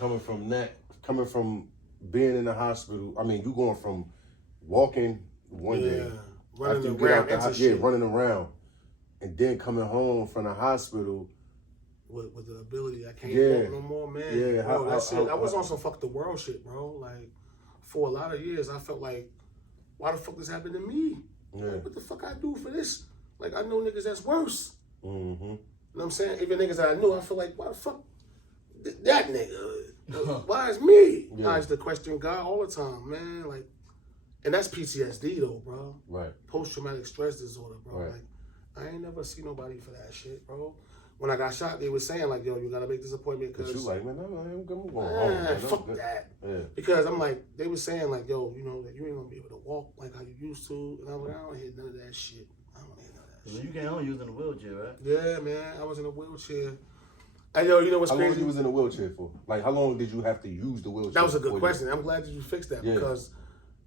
coming from being in the hospital. I mean, you going from walking one day running around, running around, and then coming home from the hospital. With the ability, I can't walk no more, man. Yeah, bro, I was on some fuck the world shit, bro. Like, for a lot of years, I felt like, why the fuck this happened to me? Yeah. Like, what the fuck I do for this? Like, I know niggas that's worse. You know what I'm saying? Even niggas that I knew, I feel like, why the fuck that nigga? Why is me? Yeah. I used to question God all the time, man. Like, and that's PTSD though, bro. Right. Post-traumatic stress disorder, bro. Right. Like, I ain't never seen nobody for that shit, bro. When I got shot, they were saying, like, yo, you got to make this appointment because... you like, man, I'm going home. Fuck that. Yeah. Because I'm like, they were saying, like, yo, you know, that you ain't going to be able to walk like how you used to. And I'm like, I don't hear none of that shit. I don't hear none of that shit. You can't only use in a wheelchair, right? Yeah, man. I was in a wheelchair. And, yo, you know what's crazy? How long you was in a wheelchair for? Like, how long did you have to use the wheelchair? That was a good question. I'm glad that you fixed that because,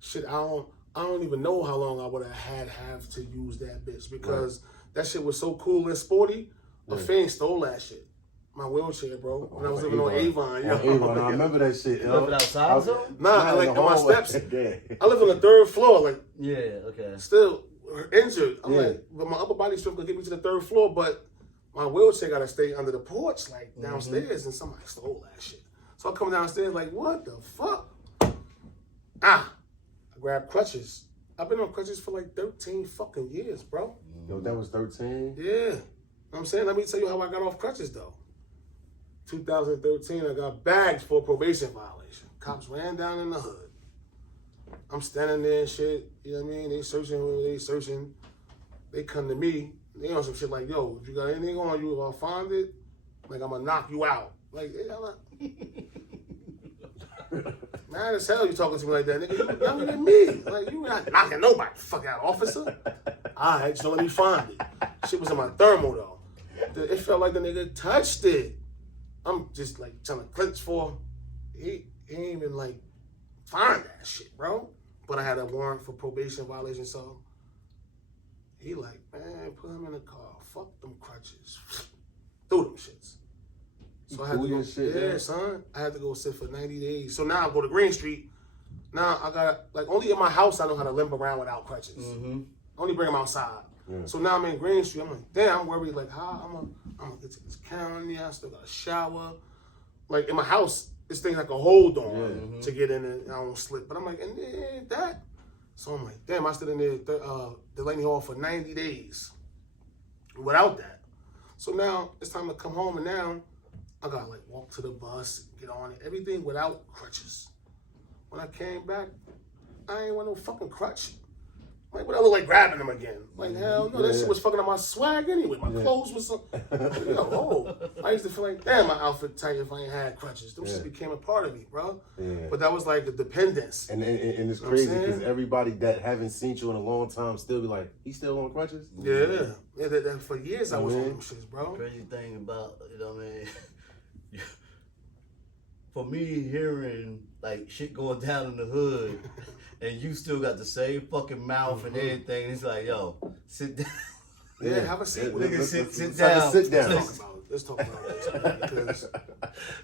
shit, I don't even know how long I would have to use that bitch because that shit was so cool and sporty. A fan stole that shit. My wheelchair, bro. When I was living on Avon. Avon, I remember that shit. You living outside, though? Nah, like on my steps. I lived on the 3rd floor, like. Yeah, okay. Still injured. I'm like, but my upper body strength could get me to the 3rd floor, but my wheelchair gotta stay under the porch, like downstairs, and somebody stole that shit. So I come downstairs like, what the fuck? I grabbed crutches. I've been on crutches for like 13 fucking years, bro. Yo, that was 13? Yeah. You know what I'm saying? Let me tell you how I got off crutches, though. 2013, I got bagged for a probation violation. Cops ran down in the hood. I'm standing there and shit, you know what I mean? They searching whoever they searching. They come to me, they on some shit like, yo, if you got anything on you, if I find it, like, I'm gonna knock you out. Like, mad as hell you talking to me like that, nigga. You younger than me. Like, you not knocking nobody. Fuck out, officer. All right, so let me find it. Shit was in my thermal, though. It felt like the nigga touched it. I'm just, like, trying to clench for. He ain't even, like, find that shit, bro. But I had a warrant for probation violation, so he like, man, put him in the car. Fuck them crutches. Threw them shits. So I had to go, yeah, son. I had to go sit for 90 days. So now I go to Green Street. Now I got, like, only in my house I know how to limp around without crutches. I only bring them outside. Yeah. So now I'm in Green Street. I'm like, damn, I'm worried, like, how I'm gonna get to this county. I still got a shower. Like, in my house, this thing I can hold on to get in and I don't slip. But I'm like, and it ain't that. So I'm like, damn, I stood in there Delaney Hall for 90 days without that. So now it's time to come home, and now I gotta like walk to the bus, get on it, everything without crutches. When I came back, I ain't want no fucking crutch. Like, what I look like grabbing them again? Like, hell no, that shit was fucking up my swag anyway. My clothes was so, I used to feel like, damn, my outfit tight if I ain't had crutches. Them shit became a part of me, bro. Yeah. But that was like the dependence. And it's crazy because everybody that haven't seen you in a long time still be like, he still on crutches? Yeah. That for years I was on them shits, bro. Crazy thing about, you know what I mean? For me, hearing like shit going down in the hood, and you still got the same fucking mouth and everything, it's like, yo, sit down. Yeah, have a seat. Nigga, sit down. Sit down. Let's talk about it. Because,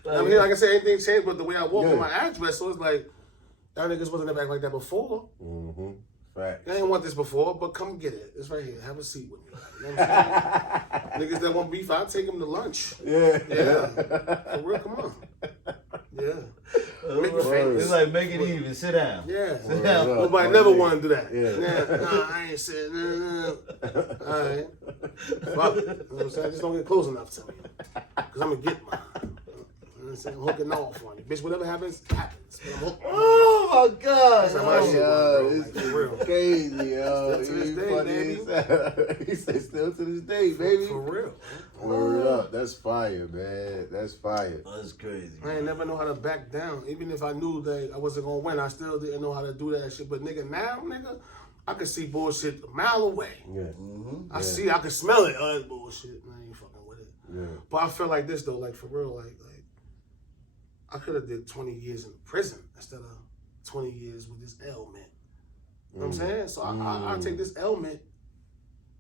I mean, like I said, anything changed, but the way I walk in my address, so it's like, y'all niggas wasn't ever act like that before. Right. I didn't want this before, but come get it. It's right here. Have a seat with me. You know what I'm saying? Niggas that want beef, I'll take them to lunch. Yeah. For real, come on. Yeah. Make me famous. It's like, make it even. Sit down. Yeah. Sit down. Nobody never want to do that. Nah, I ain't sitting. All right. Fuck it. You know what I'm saying? I just don't get close enough to me. Because I'm going to get mine. You know what I'm saying? I'm hooking off on you. Bitch, whatever happens, happens. But I'm hooked. Oh my God. That's how my shit works, bro. Like, for real. Crazy, yo. Still to this day, baby. He said still to this day, baby. For real. Word up. That's fire, man. That's fire. That's crazy. I ain't never know how to back down. Even if I knew that I wasn't going to win, I still didn't know how to do that shit. But nigga, now, nigga, I can see bullshit a mile away. Yeah. I can smell it. Oh, that's bullshit. I ain't fucking with it. Yeah. But I feel like this, though, like, for real, like I could have did 20 years in prison instead of 20 years with this ailment. You know what I'm saying? So I'll take this ailment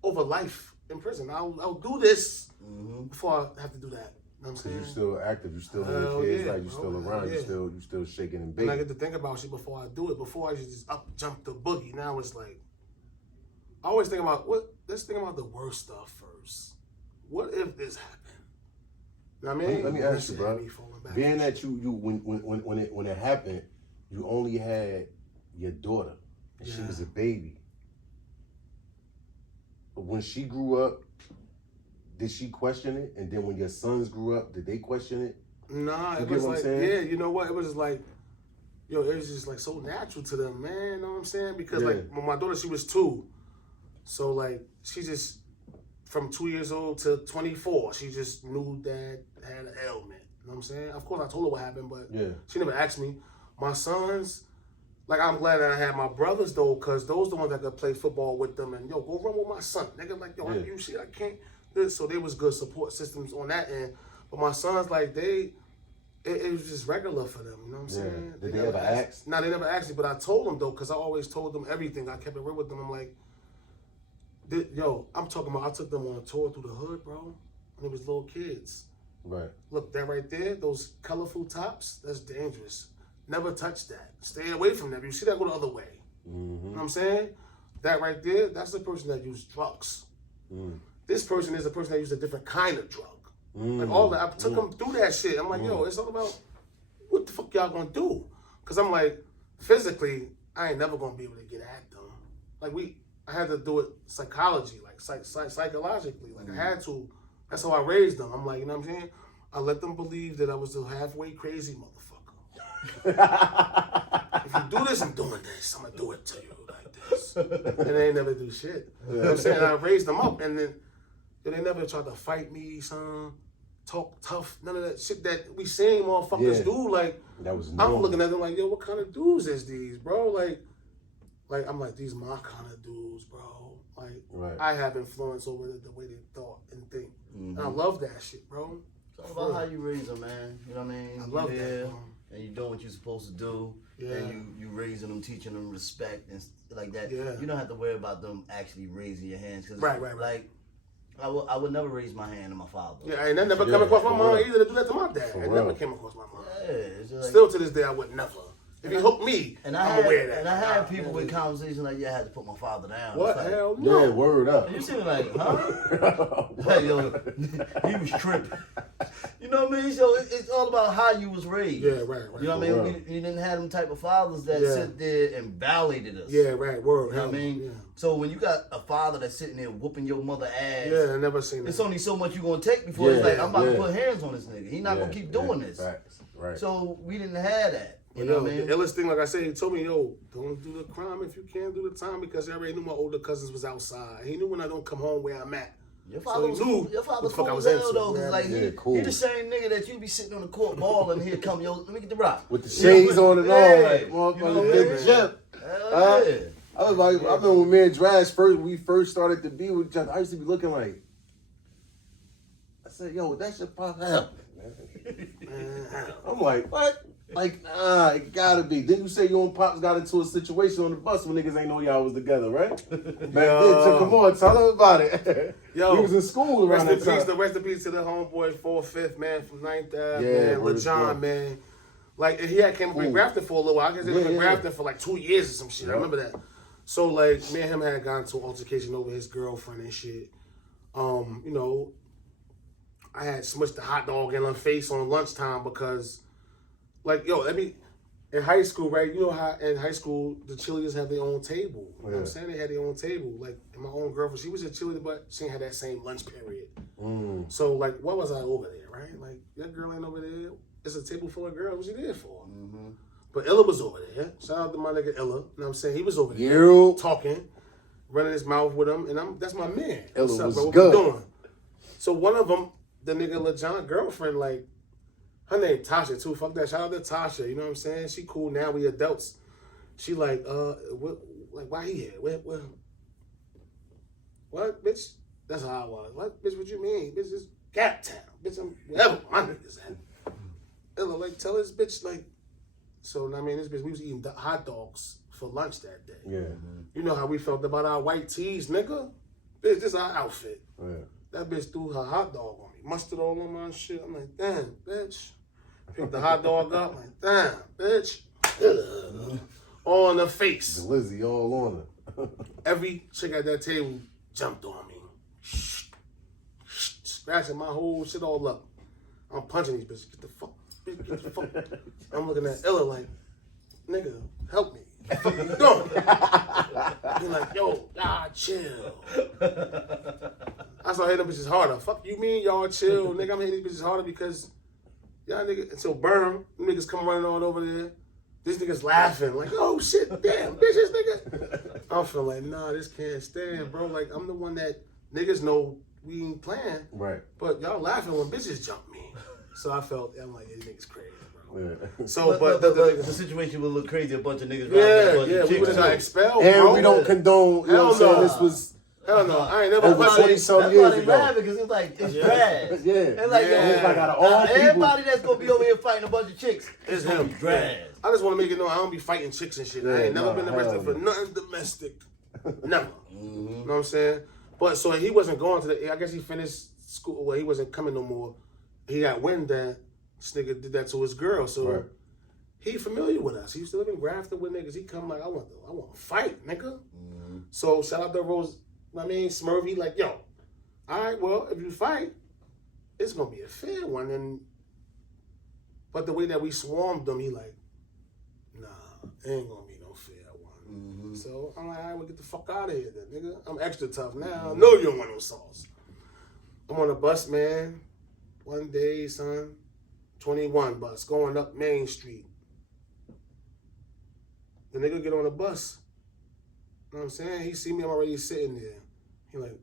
over life in prison. I'll do this before I have to do that. You know what I'm saying? You're still active, you're still in the kids, like you're still around, you're still shaking and baking. And I get to think about shit before I do it. Before I just up jump the boogie. Now it's like I always think about let's think about the worst stuff first. What if this happened? You know what I mean? Let me ask you, bro. Being that you when it happened, you only had your daughter and she was a baby. But when she grew up, did she question it? And then when your sons grew up, did they question it? Nah, it was like, yeah, you know what? It was just like, yo, it was just like so natural to them, man. You know what I'm saying? Because like when my daughter, she was 2. So like she just from 2 years old to 24, she just knew Dad had an ailment. You know what I'm saying? Of course I told her what happened, but she never asked me. My sons, like I'm glad that I had my brothers though, cause those the ones that could play football with them and yo, go run with my son. Nigga, like, yo, you see I can't. So there was good support systems on that end. But my sons, like it was just regular for them. You know what I'm saying? Did they ever ask? No, they never asked me, but I told them though, cause I always told them everything. I kept it real with them. I'm like, I'm talking about I took them on a tour through the hood, bro. And it was little kids. Right. Look, that right there, those colorful tops, that's dangerous. Never touch that. Stay away from that. If you see that, go the other way. You know what I'm saying? That right there, that's the person that used drugs. this person is a person that used a different kind of drug. Like all that, I took them through that shit. I'm like, yo, it's all about what the fuck y'all gonna do? Cause I'm like, physically, I ain't never gonna be able to get at them. Like I had to do it psychologically. Like I had to. That's how I raised them. I'm like, you know what I'm saying? I let them believe that I was a halfway crazy motherfucker. If you do this, I'm doing this. I'm gonna do it to you like this. And they ain't never do shit. You know what I'm saying? I raised them up, and then they never tried to fight me, son. Talk tough, none of that shit that we seen motherfuckers do. Like, that was I'm looking at them like, yo, what kind of dudes is these, bro? Like I'm like, these my kind of dudes, bro. Like, I have influence over the way they thought and think. And I love that shit, bro. It's all about how you raise them, man. You know what I mean? I love that, bro. And you doing what you're supposed to do. Yeah. And you raising them, teaching them respect and like that. Yeah. You don't have to worry about them actually raising your hands. Cause Right. Like, I would never raise my hand to my father. Yeah, and that never come across my mind either to do that to my dad. It never came across my mind. Yeah, it's just like, Still to this day, I would never. If he hooked me, I'm aware of that. And I had people with conversations like, yeah, I had to put my father down. What? Like, Hell no. Yeah, word up. You seem like, huh? Like, yo, he was tripping. You know what I mean? So it's all about how you was raised. Yeah, right. You know what I mean? You didn't have them type of fathers that sit there and validated us. Yeah, right. Word. You know what I mean? Yeah. So when you got a father that's sitting there whooping your mother ass, Yeah, I never seen that. it's only so much you're gonna take before it's like, I'm about to put hands on this nigga. He's not gonna keep doing this. Right. So we didn't have that. You Yo, know what I mean? the illest thing, like I said, he told me, yo, don't do the crime if you can't do the time, because he already knew my older cousins was outside. He knew when I don't come home where I'm at. Your father was cool. Your father what the fuck cool I as was hell into. though, cause like he the same nigga that you be sitting on the court balling, here come yo, let me get the rock With the shades on and all, like motherfucker, big jump. Yeah. I was like, I remember when me and Drash first started to be with each other, I used to be looking like, I said, yo, that shit pop happening, man. I'm like, what? Like, nah, it gotta be. Didn't you say you and Pops got into a situation on the bus when niggas ain't know y'all was together, right? Back then, so come on, tell them about it. Yo, he was in school around that time. Rest in peace to the homeboy, 4th, 5th, man, from 9th Ave, Yeah, man, LeJohn, man. Like, he had came up with Grafton for a little while. I guess he was in Grafton for like 2 years or some shit. I remember that. So, like, me and him had gotten into an altercation over his girlfriend and shit. You know, I had smushed the hot dog in her face on lunchtime because, like, yo, in high school, right? You know how in high school the cheerleaders have their own table. You know what I'm saying? They had their own table. Like, and my own girlfriend, she was a cheerleader, but she didn't have that same lunch period. So, like, what was I over there, right? Like, that girl ain't over there. It's a table full of girls. What you there for? But Illa was over there. Shout out to my nigga Illa. You know what I'm saying? He was over there talking, running his mouth with him, and that's my man. Illa What's up, was bro? What good. we doing? So one of them, the nigga LeJohn girlfriend, like, her name Tasha too. Fuck that. Shout out to Tasha. You know what I'm saying? She cool now. We adults. She like, why he here? What, bitch? That's how I was. What, bitch? What you mean? Bitch, is Gap Town. Bitch, I'm wherever my niggas at. Illa, like, tell this bitch, like, so, I mean, this bitch, we was eating hot dogs for lunch that day. Yeah. You know how we felt about our white tees, nigga? Bitch, this our outfit. Yeah. That bitch threw her hot dog on me. Mustard all on my shit. I'm like, damn, bitch. Picked the hot dog up. I'm like, damn, bitch. All in the face. The Lizzie all on her. Every chick at that table jumped on me. Scratching my whole shit all up. I'm punching these bitches. Get the fuck. Bitch, get the fuck. I'm looking at Illa like, nigga, help me. What you doing? He like, yo, y'all chill. I started hitting them bitches harder. Fuck you mean y'all chill, nigga? I'm hitting these bitches harder because y'all niggas. And so Berm, niggas come running all over there. This nigga's laughing like, oh shit, damn, bitches, nigga. I'm feeling like, nah, this can't stand, bro. Like, I'm the one that niggas know we ain't playing. Right. But y'all laughing when bitches jump me. So I felt, I'm like, this nigga's crazy, bro. Yeah. So, But the situation would look crazy. A bunch of niggas. We would have got expelled, And bro. we don't condone, you know what I'm saying? This was... Hell no, I ain't never Over put 20-some years ago. Laughing because it's like, it's trash. Yeah. It's like, It's like out of all people... everybody that's going to be over here fighting a bunch of chicks, It's gonna him. be trash. I just want to make it known I don't be fighting chicks and shit. I ain't never been arrested for nothing domestic. Never. You know what I'm saying? But so he wasn't going to the, I guess he finished school, well, he wasn't coming no more. He got wind that this nigga did that to his girl. So he familiar with us. He used to live in Grafton with niggas. He come like, I want to fight, nigga. So shout out to Rose, I mean, Smurvy, like, yo, all right, well, if you fight, it's gonna be a fair one. But the way that we swarmed them, he like, nah, it ain't gonna be no fair one. So I'm like, all right, well, get the fuck out of here then, nigga. I'm extra tough now. I know you don't want no sauce. I'm on a bus, man. One day, son, 21 bus going up Main Street. The nigga get on the bus. You know what I'm saying? He see me, I'm already sitting there. He like,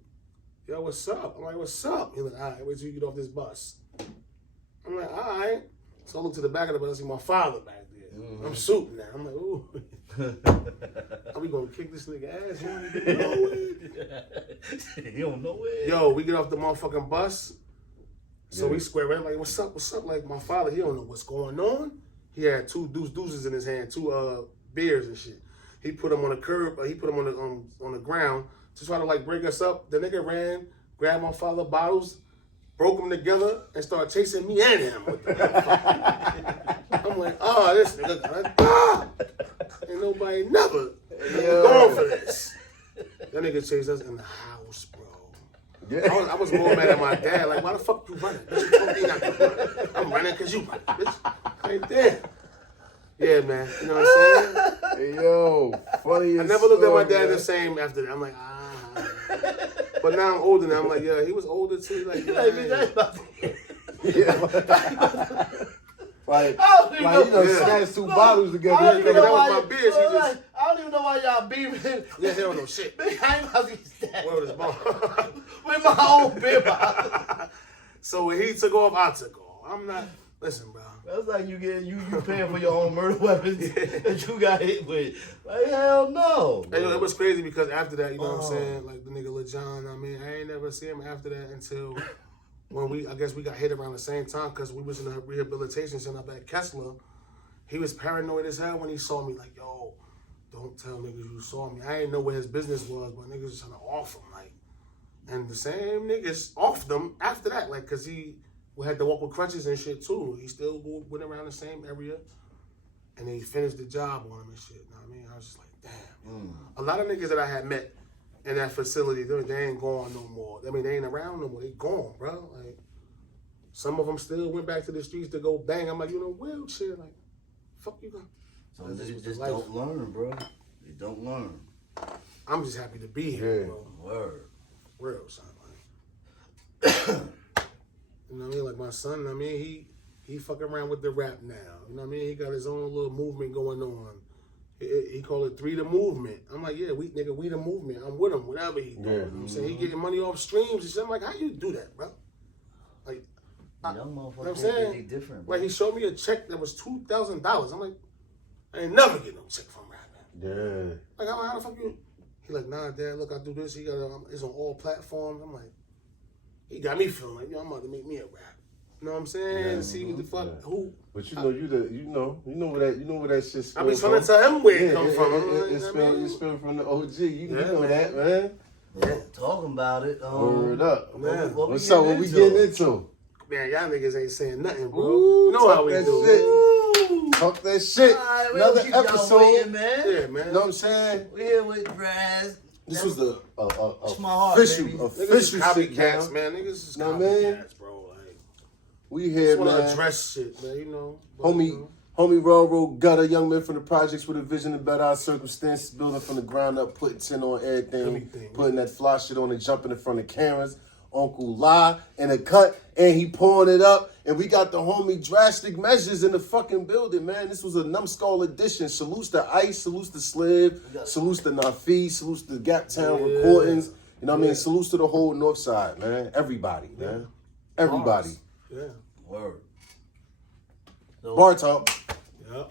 yo, what's up? I'm like, what's up? He like, all right, wait till you get off this bus. I'm like, all right. So I look to the back of the bus, I see my father back there. I'm shooting now. I'm like, ooh. Are we gonna kick this nigga ass? He don't know it. Yo, we get off the motherfucking bus. So we square in like, what's up? Like my father, he don't know what's going on. He had two deuces in his hand, two beers and shit. He put them on the curb, he put them on the ground to try to like break us up. The nigga ran, grabbed my father bottles, broke them together, and started chasing me and him with them. I'm like, oh, this nigga, ain't nobody never going for this. That nigga chased us in the house, bro. Yeah. I was more mad at my dad. Like, why the fuck you running? Bitch, you told me not to run. I'm running because you running, bitch. Ain't there. Yeah, man. You know what I'm saying? Hey, yo, funny. I never looked at my dad the same after that. I'm like, But now I'm older now. I'm like, yeah, he was older too. Like, yeah. Like, snatch two bottles together. I don't even know why. That was my beer. I don't even know why y'all beefing. Yeah, he don't know shit. I ain't about to get stabbed. Where was his ball? With my own beer bottle. So when he took off, I took off. I'm not. Listen, bro. That's like you paying for your own murder weapons that you got hit with. Like, hell no. And it was crazy because after that, you know what I'm saying? Like the nigga Lil John, I mean, I ain't never see him after that until when I guess we got hit around the same time because we was in a rehabilitation center up at Kessler. He was paranoid as hell when he saw me. Like, yo, don't tell niggas you saw me. I ain't know where his business was, but niggas was trying to off him. Like, and the same niggas offed him after that, like, because he had to walk with crutches and shit too. He still went around the same area, and he finished the job on him and shit. You know what I mean? I was just like, damn. A lot of niggas that I had met in that facility, they ain't gone no more. I mean, they ain't around no more. They gone, bro. Like, some of them still went back to the streets to go bang. I'm like, you know, wheelchair, like, fuck you, guys. So they just don't learn, bro. They don't learn. I'm just happy to be here, bro. Word. Real, son. Like, you know what I mean? Like my son, I mean, he fucking around with the rap now. You know what I mean? He got his own little movement going on. He called it 3 the Movement. I'm like, yeah, we the movement. I'm with him, whatever he doing. You know what I'm saying? He getting money off streams and shit. I'm like, how you do that, bro? Like, Young you know motherfuckers, what I'm saying? they different, bro. Like, he showed me a check that was $2,000. I'm like, I ain't never get no check from rapping. Yeah. Like, how the fuck you? He like, nah, Dad, look, I do this. He got it's on all platforms. I'm like, he got me feeling like, yo, I'm about to make me a rap. You know what I'm saying? Yeah, see what the fuck who. But you know where that shit's. I be trying to tell him where it come from. It's from the OG. You know that, man. Yeah, talking about it. Word up, man. What's up? What we getting into? Man, y'all niggas ain't saying nothing, bro. Ooh, you know how we do. Shit. Talk that shit. Right, Another keep y'all episode. waiting, man. Yeah, man. You know what I'm saying? We here with Draz. This was the my heart, official baby. Niggas is sit copycats, down. man. Niggas is Know what I mean? copycats, bro. Like, We here, just want to man. address shit, man. You know, but, Homie Railroad Gutter, young man from the projects with a vision to better our circumstances, building from the ground up, putting 10 on everything, putting that fly shit on and jumping in front of cameras. Uncle La in a cut, and he pouring it up. And we got the homie Drastikmeasurez in the fucking building, man. This was a Numbskull edition. Salutes to Ice, salutes to Sliv, salutes to Nafi, salutes to Gap Town Recordings. You know what I mean? Salutes to the whole North Side, man. Everybody, man. Everybody. Yeah. Word. So, Bartawk. Yep.